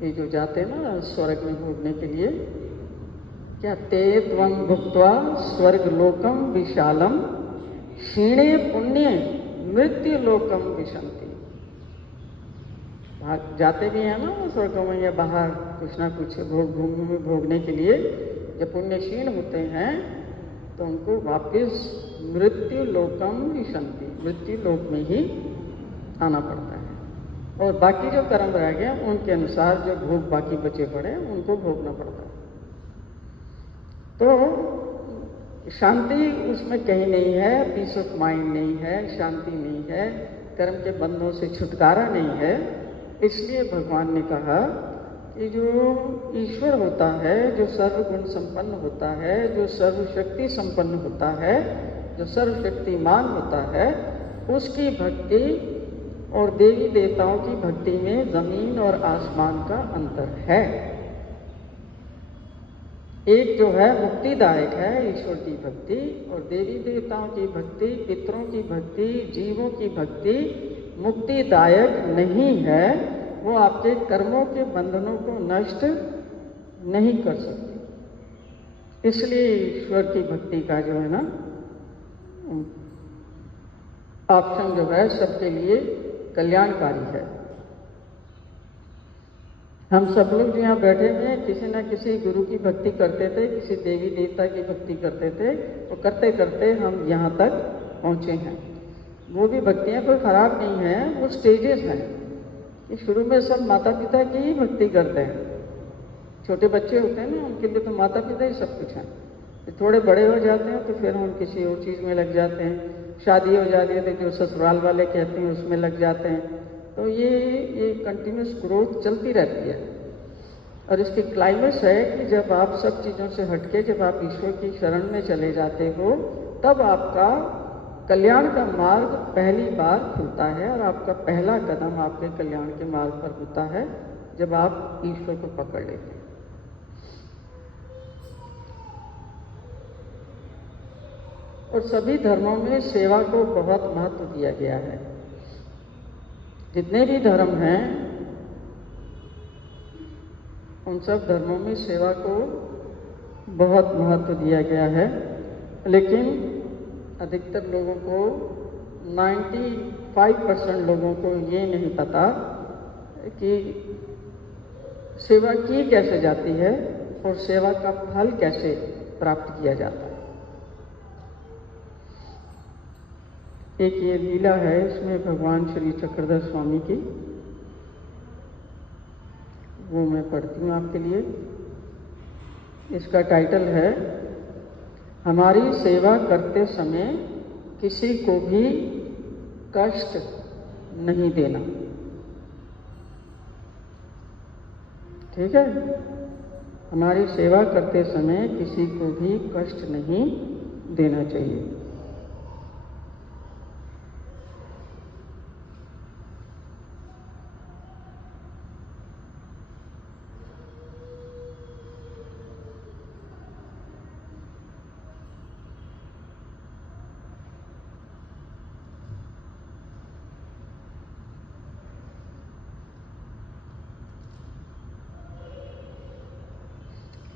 ये जो जाते हैं ना स्वर्ग में भोगने के लिए, क्या ते त्वं भुक्त्वा स्वर्ग लोकम विशालम क्षीणे पुण्य मृत्यु लोकम विशंति। जाते भी हैं ना स्वर्गों में या बाहर कुछ ना कुछ भूमि में भोगने के लिए, जब पुण्य क्षीण होते हैं तो उनको वापस मृत्यु लोकम विशंति, मृत्यु लोक में ही आना पड़ता है। और बाकी जो कर्म रह गए उनके अनुसार जो भोग बाकी बचे पड़े उनको भोगना पड़ता है। तो शांति उसमें कहीं नहीं है, पीस ऑफ माइंड नहीं है, शांति नहीं है, कर्म के बंधनों से छुटकारा नहीं है। इसलिए भगवान ने कहा कि जो ईश्वर होता है, जो सर्वगुण संपन्न होता है, जो सर्वशक्ति संपन्न होता है, जो सर्वशक्तिमान होता है, उसकी भक्ति और देवी देवताओं की भक्ति में जमीन और आसमान का अंतर है। एक जो है मुक्तिदायक है ईश्वर की भक्ति, और देवी देवताओं की भक्ति, पितरों की भक्ति, जीवों की भक्ति मुक्तिदायक नहीं है। वो आपके कर्मों के बंधनों को नष्ट नहीं कर सकती। इसलिए ईश्वर की भक्ति का जो है ना ऑप्शन जो है सबके लिए कल्याणकारी है। हम सब लोग जो यहाँ बैठे हुए हैं किसी न किसी गुरु की भक्ति करते थे, किसी देवी देवता की भक्ति करते थे, और करते करते हम यहाँ तक पहुँचे हैं। वो भी भक्तियाँ कोई खराब नहीं हैं, वो स्टेजेस हैं कि शुरू में सब माता पिता की ही भक्ति करते हैं। छोटे बच्चे होते हैं ना, उनके लिए तो माता पिता ही सब कुछ है। थोड़े बड़े हो जाते हैं तो फिर हम किसी और चीज़ में लग जाते हैं, शादी हो जाती है तो जो ससुराल वाले कहते हैं उसमें लग जाते हैं। तो ये कंटिन्यूस ग्रोथ चलती रहती है। और इसकी क्लाइमेक्स है कि जब आप सब चीज़ों से हटके जब आप ईश्वर की शरण में चले जाते हो, तब आपका कल्याण का मार्ग पहली बार खुलता है, और आपका पहला कदम आपके कल्याण के मार्ग पर होता है जब आप ईश्वर को पकड़ लेते हैं। और सभी धर्मों में सेवा को बहुत महत्व दिया गया है। जितने भी धर्म हैं उन सब धर्मों में सेवा को बहुत महत्व दिया गया है। लेकिन अधिकतर लोगों को 95% लोगों को ये नहीं पता कि सेवा की कैसे जाती है और सेवा का फल कैसे प्राप्त किया जाता है। एक ये लीला है, इसमें भगवान श्री चक्रधर स्वामी की, वो मैं पढ़ती हूँ आपके लिए। इसका टाइटल है हमारी सेवा करते समय किसी को भी कष्ट नहीं देना। ठीक है, हमारी सेवा करते समय किसी को भी कष्ट नहीं देना चाहिए।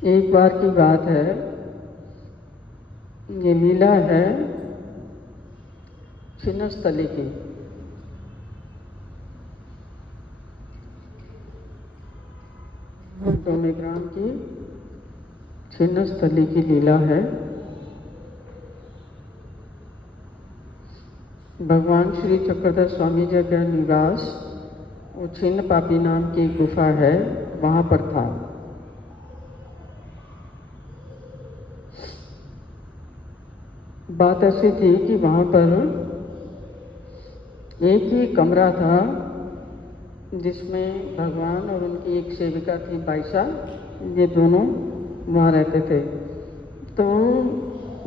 एक बार की बात है, ये लीला है छिन्नस्थली की। डोमेग्राम की छिन्नस्थली की लीला है। भगवान श्री चक्रधर स्वामी जी का निवास वो छिन्न पापी नाम की गुफा है, वहां पर था। बात ऐसी थी कि वहां पर एक ही कमरा था जिसमें भगवान और उनकी एक सेविका थी बाईसा, ये दोनों वहाँ रहते थे। तो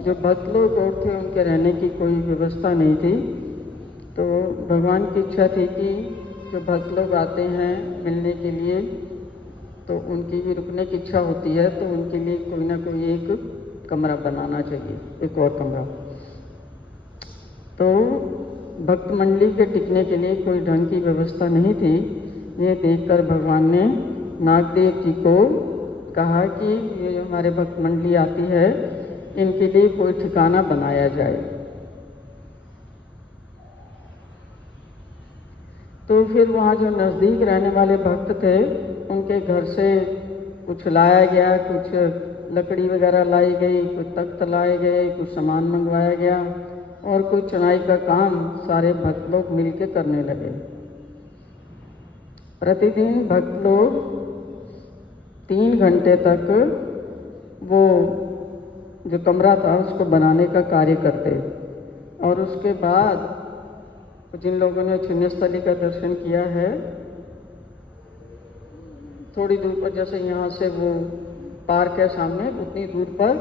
जो भक्त लोग और थे उनके रहने की कोई व्यवस्था नहीं थी। तो भगवान की इच्छा थी कि जो भक्त लोग आते हैं मिलने के लिए तो उनकी भी रुकने की इच्छा होती है, तो उनके लिए कोई ना कोई एक कमरा बनाना चाहिए, एक और कमरा। तो भक्त मंडली के टिकने के लिए कोई ढंग की व्यवस्था नहीं थी। ये देखकर भगवान ने नागदेव जी को कहा कि ये जो हमारे भक्त मंडली आती है इनके लिए कोई ठिकाना बनाया जाए। तो फिर वहाँ जो नज़दीक रहने वाले भक्त थे उनके घर से कुछ लाया गया, कुछ लकड़ी वगैरह लाई गई, कुछ तख्त लाए गए, कुछ सामान मंगवाया गया और कुछ चुनाई का काम सारे भक्त लोग मिलकर करने लगे। प्रतिदिन भक्त लोग 3 घंटे तक वो जो कमरा था उसको बनाने का कार्य करते और उसके बाद जिन लोगों ने छिन्नस्थली का दर्शन किया है, थोड़ी दूर पर, जैसे यहाँ से वो पार्क है सामने, उतनी दूर पर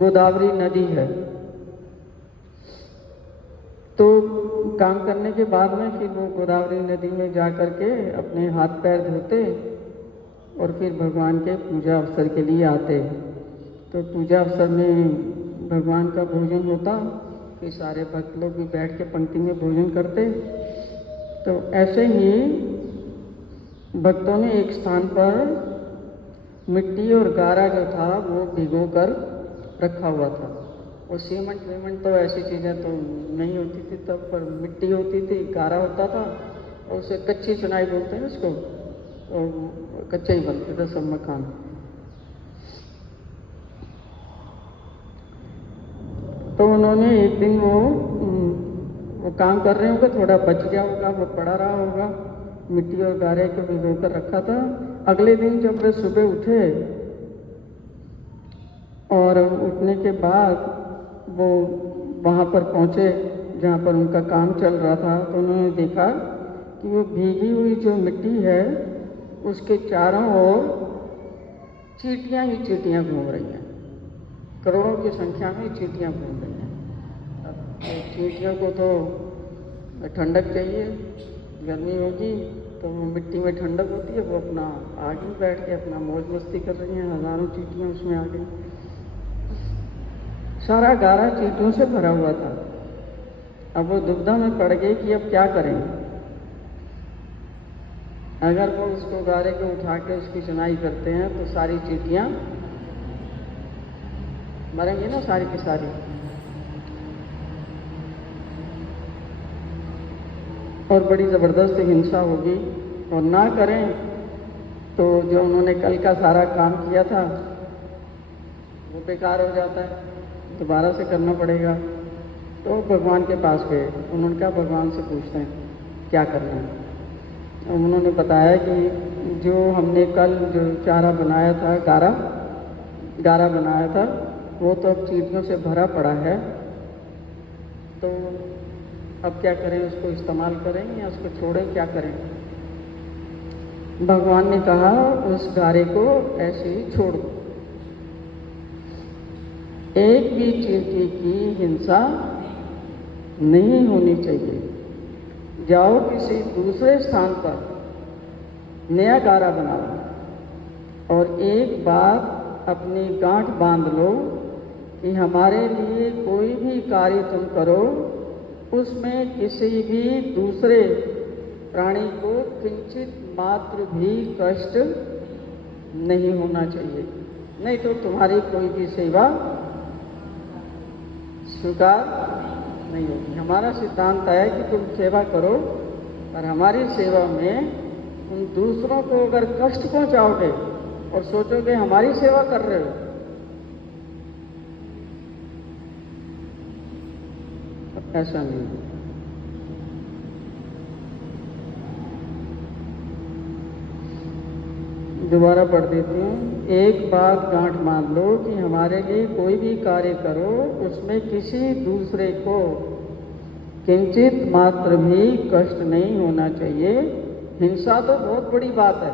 गोदावरी नदी है। तो काम करने के बाद में फिर वो गोदावरी नदी में जा कर के अपने हाथ पैर धोते और फिर भगवान के पूजा अवसर के लिए आते। तो पूजा अवसर में भगवान का भोजन होता, फिर सारे भक्त लोग भी बैठ के पंक्ति में भोजन करते। तो ऐसे ही भक्तों ने एक स्थान पर मिट्टी और गारा जो था वो भिगो कर रखा हुआ था। वो सीमेंट वीमेंट तो ऐसी चीज़ें तो नहीं होती थी तब, पर मिट्टी होती थी, गारा होता था और उसे कच्ची चुनाई बोलते हैं उसको, और कच्चे ही बनते थे सब मकान। तो उन्होंने एक दिन वो काम कर रहे होंगे, थोड़ा बच गया होगा, वो पड़ा रहा होगा, मिट्टी और गारे को भिगो कर रखा था। अगले दिन जब वे सुबह उठे और उठने के बाद वो वहाँ पर पहुँचे जहाँ पर उनका काम चल रहा था, तो उन्होंने देखा कि वो भीगी हुई जो मिट्टी है उसके चारों ओर चींटियाँ ही चींटियाँ घूम रही हैं। करोड़ों की संख्या में चींटियाँ घूम रही हैं। अब चींटियों को तो ठंडक चाहिए, गर्मी होगी तो वो मिट्टी में ठंडक होती है, वो अपना आग में बैठ के अपना मौज मस्ती कर रही हैं। हज़ारों चींटियाँ उसमें आ गई। सारा गारा चींटियों से भरा हुआ था। अब वो दुविधा में पड़ गई कि अब क्या करेंगे। अगर वो उसको गारे को उठा के उसकी चुनाई करते हैं तो सारी चींटियाँ मरेंगी ना, सारी की सारी। और बड़ी ज़बरदस्त हिंसा होगी और ना करें तो जो उन्होंने कल का सारा काम किया था वो बेकार हो जाता है, दोबारा से करना पड़ेगा। तो भगवान के पास गए, उन्होंने कहा भगवान से पूछते हैं क्या करना है। उन्होंने बताया कि जो हमने कल जो चारा बनाया था, गारा बनाया था, वो तो अब चींटियों से भरा पड़ा है, तो अब क्या करें, उसको इस्तेमाल करें या उसको छोड़ें, क्या करें। भगवान ने कहा उस गारे को ऐसे ही छोड़ दो, एक भी चींटी की हिंसा नहीं होनी चाहिए। जाओ किसी दूसरे स्थान पर नया गारा बनाओ और एक बात अपनी गांठ बांध लो कि हमारे लिए कोई भी कार्य तुम करो, उसमें किसी भी दूसरे प्राणी को किंचित मात्र भी कष्ट नहीं होना चाहिए, नहीं तो तुम्हारी कोई भी सेवा स्वीकार नहीं होगी। हमारा सिद्धांत है कि तुम सेवा करो, पर हमारी सेवा में तुम दूसरों को अगर कष्ट पहुंचाओगे और सोचोगे हमारी सेवा कर रहे हो, तो ऐसा नहीं है। दोबारा पढ़ देती हूँ। एक बात गांठ मान लो कि हमारे लिए कोई भी कार्य करो, उसमें किसी दूसरे को किंचित मात्र भी कष्ट नहीं होना चाहिए। हिंसा तो बहुत बड़ी बात है,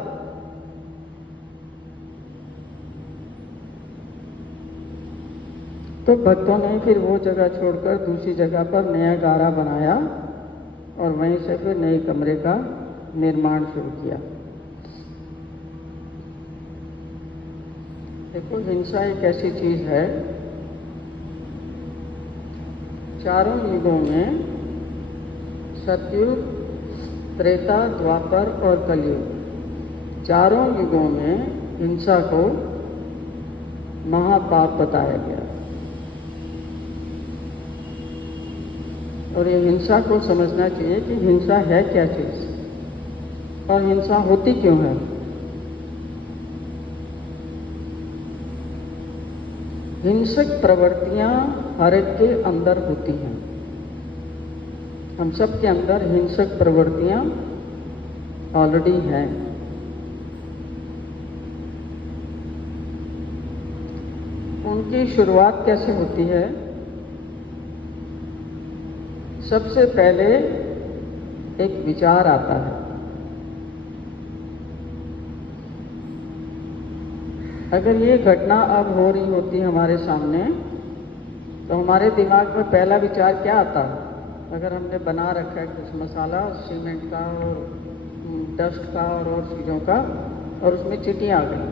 तो भक्तों ने फिर वो जगह छोड़कर दूसरी जगह पर नया गारा बनाया और वहीं से फिर नए कमरे का निर्माण शुरू किया। देखो, हिंसा एक ऐसी चीज है, चारों युगों में सतयुग, त्रेता, द्वापर और कलयुग, चारों युगों में हिंसा को महापाप बताया गया। और ये हिंसा को समझना चाहिए कि हिंसा है क्या चीज और हिंसा होती क्यों है। हिंसक प्रवृत्तियां हर एक के अंदर होती हैं, हम सब के अंदर हिंसक प्रवृत्तियां ऑलरेडी हैं। उनकी शुरुआत कैसे होती है? सबसे पहले एक विचार आता है। अगर ये घटना अब हो रही होती हमारे सामने, तो हमारे दिमाग में पहला विचार क्या आता है? अगर हमने बना रखा है कुछ मसाला सीमेंट का और डस्ट का और चीज़ों का, और उसमें चींटियां आ गई,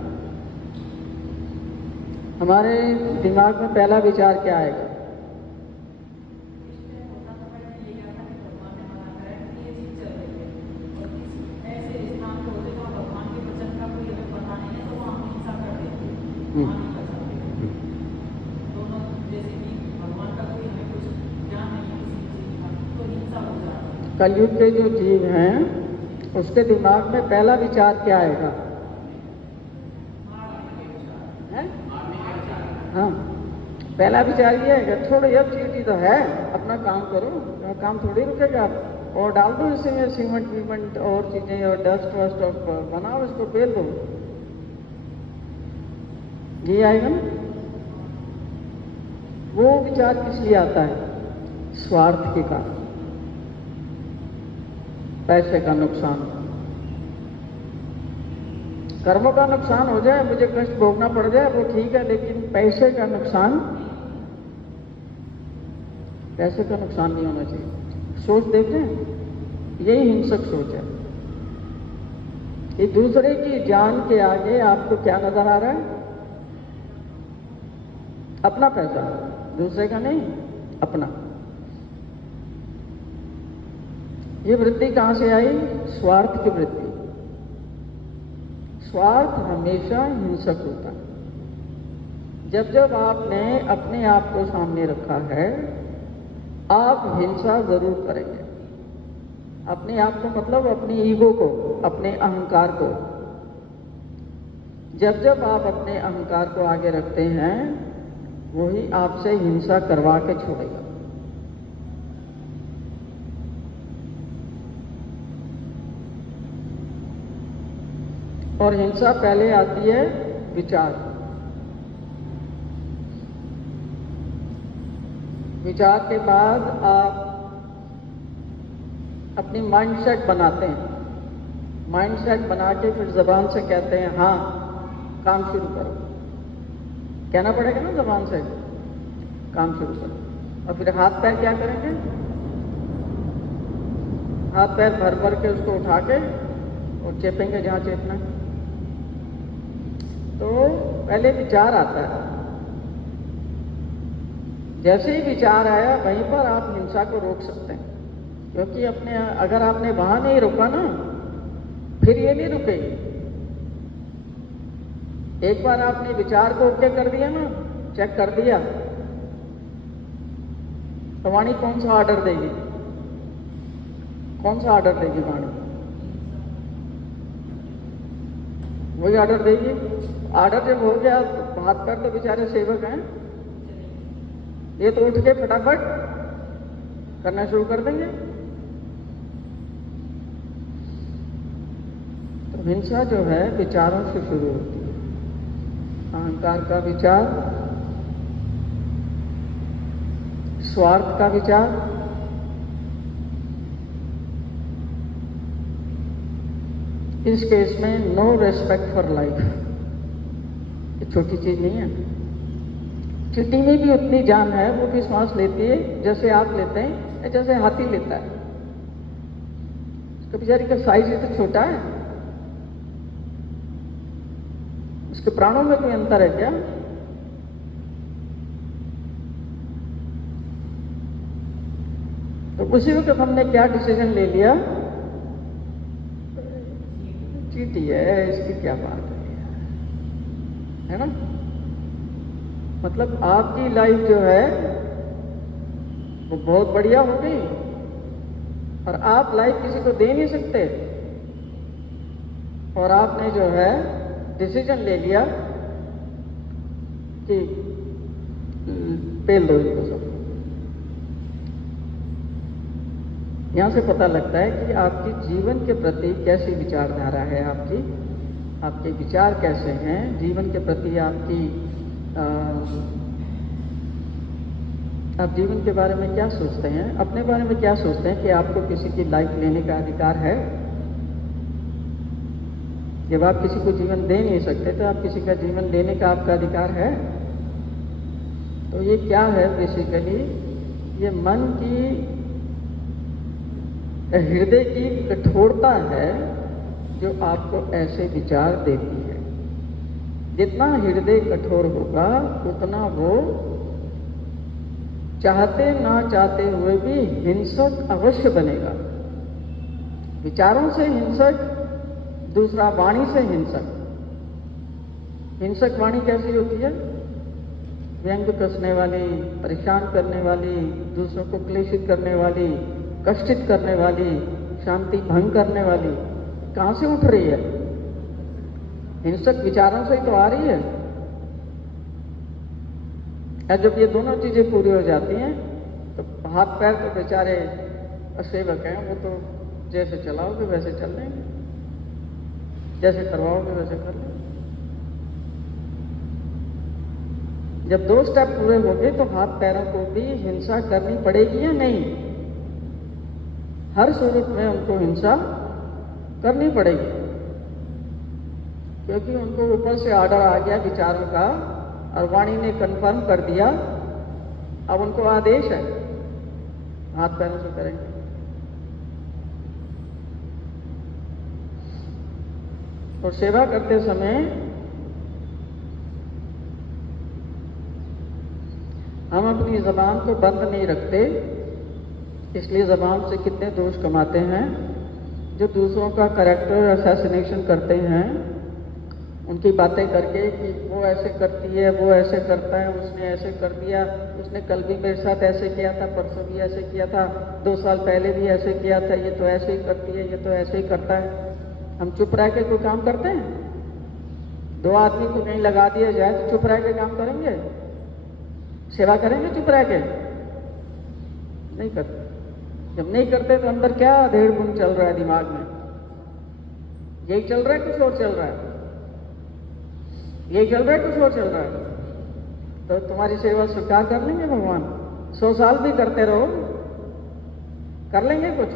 हमारे दिमाग में पहला विचार क्या आएगा? कलयुग के जो जीव हैं उसके दिमाग में पहला विचार क्या आएगा? है? हाँ, पहला विचार ये आएगा, छोड़ो अब चीटी तो है, अपना काम करो, काम थोड़ी रुकेगा, और डाल दो इसमें सीमेंट वीमेंट और चीजें और डस्ट वस्ट और बनाओ, इसको पेल दो, ये आएगा ना। वो विचार किस लिए आता है? स्वार्थ के कारण, पैसे का नुकसान, कर्मों का नुकसान हो जाए, मुझे कष्ट भोगना पड़ जाए, वो ठीक है, लेकिन पैसे का नुकसान, पैसे का नुकसान नहीं होना चाहिए। सोच देखते हैं, यही हिंसक सोच है कि दूसरे की जान के आगे आपको क्या नजर आ रहा है? अपना पैसा, दूसरे का नहीं, अपना। ये वृत्ति कहां से आई? स्वार्थ की वृत्ति। स्वार्थ हमेशा हिंसक होता है। जब जब आपने अपने आप को सामने रखा है, आप हिंसा जरूर करेंगे। अपने आप को मतलब अपनी ईगो को, अपने अहंकार को। जब जब आप अपने अहंकार को आगे रखते हैं, वही आपसे हिंसा करवा के छोड़ेगा। और हिंसा पहले आती है विचार। विचार के बाद आप अपनी माइंडसेट बनाते हैं। माइंडसेट बना के फिर जबान से कहते हैं हाँ काम शुरू करो। कहना पड़ेगा ना जबान से, काम शुरू करो। और फिर हाथ पैर क्या करेंगे? हाथ पैर भर भर के उसको उठा के और चेपेंगे जहां चेपना। तो पहले विचार आता है। जैसे ही विचार आया वहीं पर आप हिंसा को रोक सकते हैं, क्योंकि अपने अगर आपने वहां नहीं रोका ना, फिर ये नहीं रुकेगी। एक बार आपने विचार को ओके कर दिया ना, चेक कर दिया, तो वाणी कौन सा ऑर्डर देगी? कौन सा ऑर्डर देगी वाणी? वही ऑर्डर देगी। ऑर्डर जब हो गया तो हाथ पैर तो बेचारे सेवक हैं, ये तो उठ के फटाफट करना शुरू कर देंगे। तो हिंसा जो है विचारों से शुरू होती है। अहंकार का विचार, स्वार्थ का विचार, इस केस में नो रेस्पेक्ट फॉर लाइफ। ये छोटी चीज नहीं है। चींटी में भी उतनी जान है, वो भी सांस लेती है जैसे आप लेते हैं या जैसे हाथी लेता है। उसके बेचारी का साइज ही तो छोटा है, उसके प्राणों में कोई अंतर है क्या? तो उसी वक्त हमने क्या डिसीजन ले लिया, चींटी है, इसकी क्या बात है ना? मतलब आपकी लाइफ जो है वो बहुत बढ़िया हो गई, और आप लाइफ किसी को दे नहीं सकते। और आपने जो है डिसीजन ले लिया कि पेल दो इनको सब। यहां से पता लगता है कि आपकी जीवन के प्रति कैसी विचारधारा है, आपके विचार कैसे हैं जीवन के प्रति। आप जीवन के बारे में क्या सोचते हैं, अपने बारे में क्या सोचते हैं कि आपको किसी की लाइफ लेने का अधिकार है? जब आप किसी को जीवन दे नहीं सकते तो आप किसी का जीवन लेने का आपका अधिकार है? तो ये क्या है बेसिकली? ये मन की, हृदय की कठोरता है जो आपको ऐसे विचार देती है। जितना हृदय कठोर होगा उतना वो चाहते ना चाहते हुए भी हिंसक अवश्य बनेगा। विचारों से हिंसक, दूसरा वाणी से हिंसक। हिंसक वाणी कैसी होती है? व्यंग कसने वाली, परेशान करने वाली, दूसरों को क्लेशित करने वाली, कष्टित करने वाली, शांति भंग करने वाली। कहां से उठ रही है? हिंसक विचारों से ही तो आ रही है। और जब ये दोनों चीजें पूरी हो जाती हैं तो हाथ पैर तो बेचारे असेवक हैं, वो तो जैसे चलाओगे वैसे चल लेंगे, जैसे करवाओगे वैसे कर लेंगे। जब 2 स्टेप पूरे हो गए तो हाथ पैरों को भी हिंसा करनी पड़ेगी या नहीं? हर सूरत में उनको हिंसा करनी पड़ेगी, क्योंकि उनको ऊपर से ऑर्डर आ गया विचारों का और वाणी ने कंफर्म कर दिया। अब उनको आदेश है, हाथ पैरों से करेंगे। और सेवा करते समय हम अपनी जबान को बंद नहीं रखते, इसलिए जबान से कितने दोष कमाते हैं। जो दूसरों का कैरेक्टर असैसिनेशन करते हैं उनकी बातें करके कि वो ऐसे करती है, वो ऐसे करता है, उसने ऐसे कर दिया, उसने कल भी मेरे साथ ऐसे किया था, परसों भी ऐसे किया था, 2 साल पहले भी ऐसे किया था, ये तो ऐसे ही करती है, ये तो ऐसे ही करता है। हम चुप रह के कोई काम करते हैं? 2 आदमी को कहीं लगा दिया जाए तो चुप रह के काम करेंगे? सेवा करेंगे चुप रह के? नहीं करते। जब नहीं करते तो अंदर क्या अधेड़ बुन चल रहा है दिमाग में? यही चल रहा है, कुछ और चल रहा है? यही चल रहा है, कुछ और चल रहा है? तो तुम्हारी सेवा स्वीकार कर लेंगे भगवान? 100 साल भी करते रहो, कर लेंगे कुछ?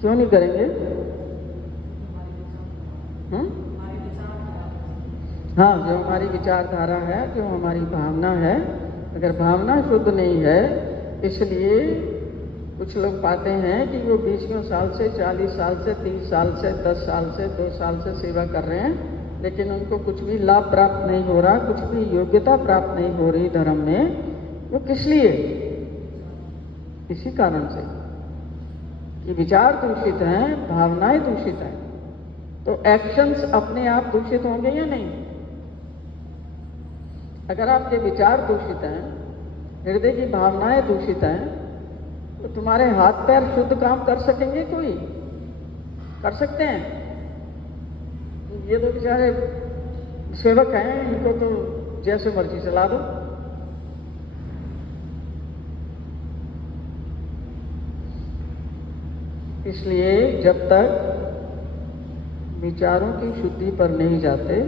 क्यों नहीं करेंगे? हाँ, जो हमारी विचारधारा है, जो हमारी भावना है, अगर भावना शुद्ध नहीं है, इसलिए कुछ लोग पाते हैं कि वो 20 साल से, 40 साल से, 30 साल से, 10 साल से, 2 साल से सेवा कर रहे हैं, लेकिन उनको कुछ भी लाभ प्राप्त नहीं हो रहा, कुछ भी योग्यता प्राप्त नहीं हो रही धर्म में। वो किस लिए? इसी कारण से कि विचार दूषित हैं, भावनाएं दूषित हैं, तो एक्शंस अपने आप दूषित होंगे या नहीं? अगर आपके विचार दूषित हैं, हृदय की भावनाएं दूषित हैं, तो तुम्हारे हाथ पैर शुद्ध काम कर सकेंगे? कोई कर सकते हैं? ये तो बेचारे सेवक हैं, इनको तो जैसे मर्जी चला दो। इसलिए जब तक विचारों की शुद्धि पर नहीं जाते,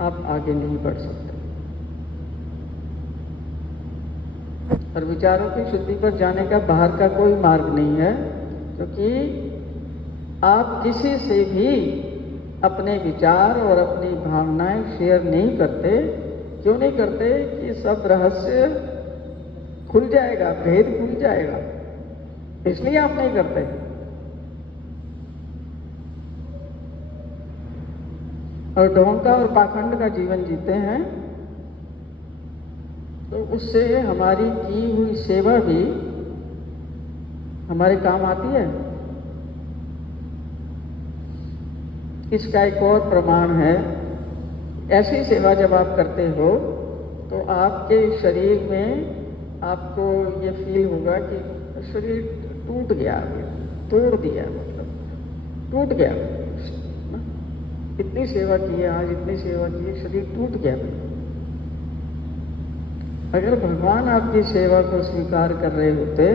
आप आगे नहीं बढ़ सकते। और विचारों की शुद्धि पर जाने का बाहर का कोई मार्ग नहीं है, क्योंकि आप किसी से भी अपने विचार और अपनी भावनाएं शेयर नहीं करते। क्यों नहीं करते? कि सब रहस्य खुल जाएगा, भेद खुल जाएगा, इसलिए आप नहीं करते। और ढोंग और पाखंड का जीवन जीते हैं, तो उससे हमारी की हुई सेवा भी हमारे काम आती है। इसका एक और प्रमाण है, ऐसी सेवा जब आप करते हो तो आपके शरीर में आपको ये फील होगा कि शरीर टूट गया, तोड़ दिया, मतलब टूट गया। इतनी सेवा की है, आज इतनी सेवा की है, शरीर टूट गया। अगर भगवान आपकी सेवा को स्वीकार कर रहे होते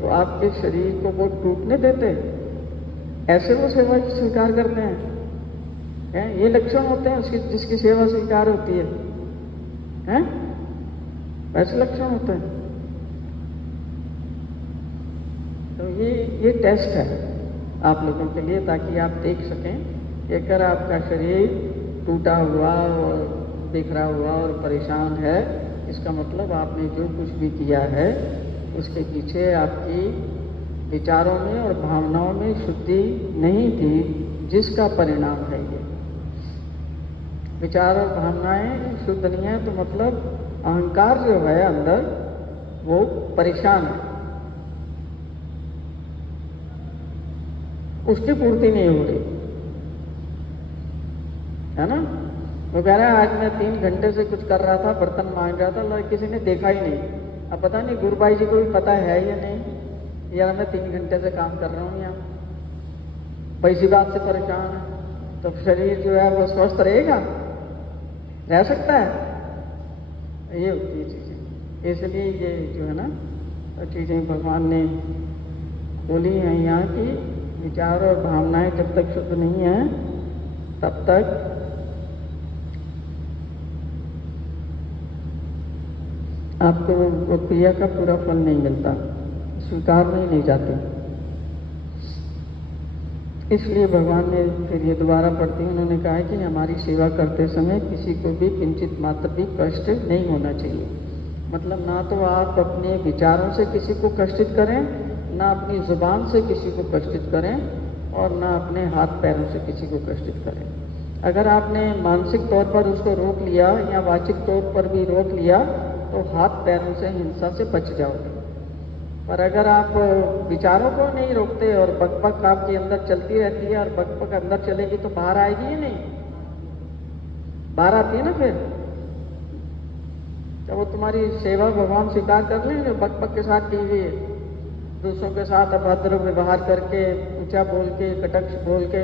तो आपके शरीर को वो टूटने देते? ऐसे वो सेवा स्वीकार करते हैं? ये लक्षण होते हैं उसकी, जिसकी सेवा स्वीकार होती है? ऐसे लक्षण होते हैं। तो ये टेस्ट है आप लोगों के लिए, ताकि आप देख सकें कि अगर आपका शरीर टूटा हुआ और बिखरा हुआ और परेशान है, इसका मतलब आपने जो कुछ भी किया है उसके पीछे आपकी विचारों में और भावनाओं में शुद्धि नहीं थी, जिसका परिणाम है ये। विचार और भावनाएं शुद्ध नहीं है तो मतलब अहंकार जो है अंदर वो परेशान है, उसकी पूर्ति नहीं हो रही है ना। वो कह रहा है आज मैं 3 घंटे से कुछ कर रहा था, बर्तन मांज रहा था, किसी ने देखा ही नहीं। अब पता नहीं गुरुबाई जी को भी पता है या नहीं, यार मैं 3 घंटे से काम कर रहा हूँ यहाँ, पैसी बात से परेशान है। तो शरीर जो है वो स्वस्थ रहेगा, रह सकता है? ये होती है चीजें। इसलिए ये जो है ना चीजें भगवान ने बोली हैं यहाँ की, विचार और भावनाएं जब तक शुद्ध नहीं है तब तक आपको वो क्रिया का पूरा फल नहीं मिलता, स्वीकार में नहीं जाती। इसलिए भगवान ने फिर ये दोबारा पढ़ते हैं, उन्होंने कहा है कि हमारी सेवा करते समय किसी को भी किंचित मात्र भी कष्ट नहीं होना चाहिए। मतलब ना तो आप अपने विचारों से किसी को कष्टित करें, ना अपनी जुबान से किसी को कष्टित करें, और ना अपने हाथ पैरों से किसी को कष्टित करें। अगर आपने मानसिक तौर पर उसको रोक लिया या वाचिक तौर पर भी रोक लिया तो हाथ पैरों से हिंसा से बच जाओगे। पर अगर आप विचारों को नहीं रोकते और बकबक आपके अंदर चलती रहती है और बकबक अंदर चलेगी तो बाहर आएगी ही नहीं, बाहर आती है ना फिर। तो वो तुम्हारी सेवा भगवान स्वीकार कर लें जो बकबक के साथ की हुई है, दूसरों के साथ अभद्र व्यवहार करके, ऊंचा बोल के, कटक्ष बोल के,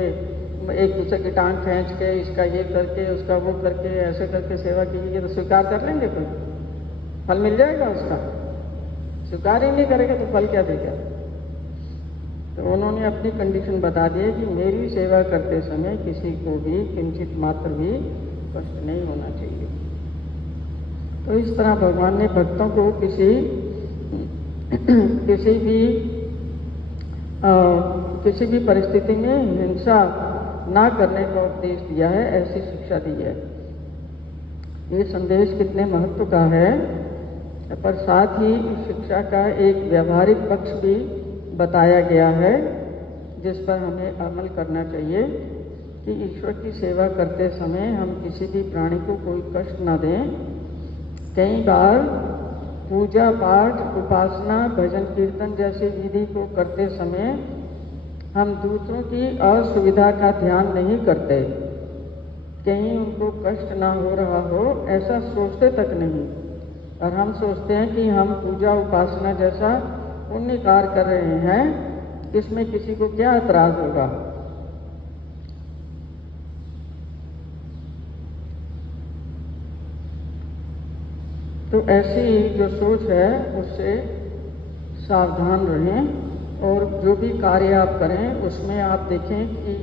एक दूसरे की टांग खींच के, इसका ये करके, उसका वो करके, ऐसे करके सेवा की हुई है, तो स्वीकार कर लेंगे कोई? फल मिल जाएगा उसका? स्वीकार ही नहीं करेगा तो फल क्या देगा? तो उन्होंने अपनी कंडीशन बता दी है कि मेरी सेवा करते समय किसी को भी किंचित मात्र भी कष्ट नहीं होना चाहिए। तो इस तरह भगवान ने भक्तों को किसी भी परिस्थिति में हिंसा ना करने का उपदेश दिया है, ऐसी शिक्षा दी है। ये संदेश कितने महत्व का है, पर साथ ही इस शिक्षा का एक व्यावहारिक पक्ष भी बताया गया है जिस पर हमें अमल करना चाहिए कि ईश्वर की सेवा करते समय हम किसी भी प्राणी को कोई कष्ट न दें। कई बार पूजा पाठ, उपासना, भजन कीर्तन जैसी विधि को करते समय हम दूसरों की असुविधा का ध्यान नहीं करते, कहीं उनको कष्ट ना हो रहा हो ऐसा सोचते तक नहीं, और हम सोचते हैं कि हम पूजा उपासना जैसा पुण्य कार्य कर रहे हैं, इसमें किसी को क्या एतराज होगा। तो ऐसी जो सोच है उससे सावधान रहें, और जो भी कार्य आप करें उसमें आप देखें कि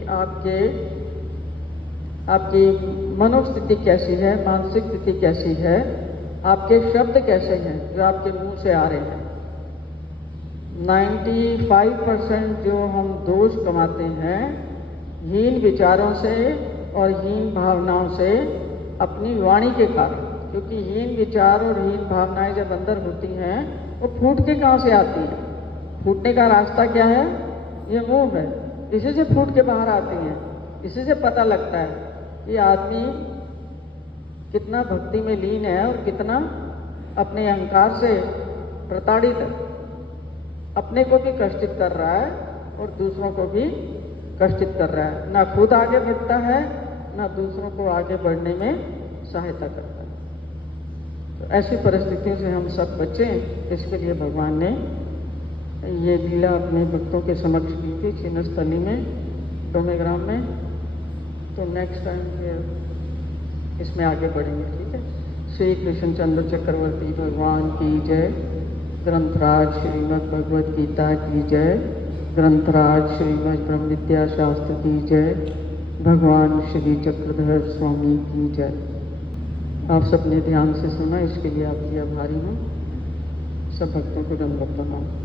आपकी मनोस्थिति कैसी है, मानसिक स्थिति कैसी है, आपके शब्द कैसे हैं जो आपके मुंह से आ रहे हैं। 95% जो हम दोष कमाते हैं हीन विचारों से और हीन भावनाओं से अपनी वाणी के कारण, क्योंकि हीन विचार और हीन भावनाएं जब अंदर होती हैं वो फूट के कहाँ से आती हैं? फूटने का रास्ता क्या है? ये मुंह है, इसी से फूट के बाहर आती हैं। इसी से पता लगता है कि आदमी कितना भक्ति में लीन है और कितना अपने अहंकार से प्रताड़ित है, अपने को भी कष्टित कर रहा है और दूसरों को भी कष्टित कर रहा है, ना खुद आगे बढ़ता है ना दूसरों को आगे बढ़ने में सहायता करता है। तो ऐसी परिस्थितियों से हम सब बचें, इसके लिए भगवान ने ये लीला अपने भक्तों के समक्ष की थी छिन्नस्थली में, डोमेग्राम में। तो नेक्स्ट टाइम फिर इसमें आगे बढ़ेंगे, ठीक है। श्री कृष्ण चंद्र चक्रवर्ती भगवान की जय। ग्रंथराज श्रीमद् भगवद गीता की जय। ग्रंथराज श्रीमद् ब्रह्म विद्या शास्त्र की जय। भगवान श्री चक्रधर स्वामी की जय। आप सबने ध्यान से सुना, इसके लिए आपकी आभारी हूँ। सब भक्तों को दंडवत प्रणाम।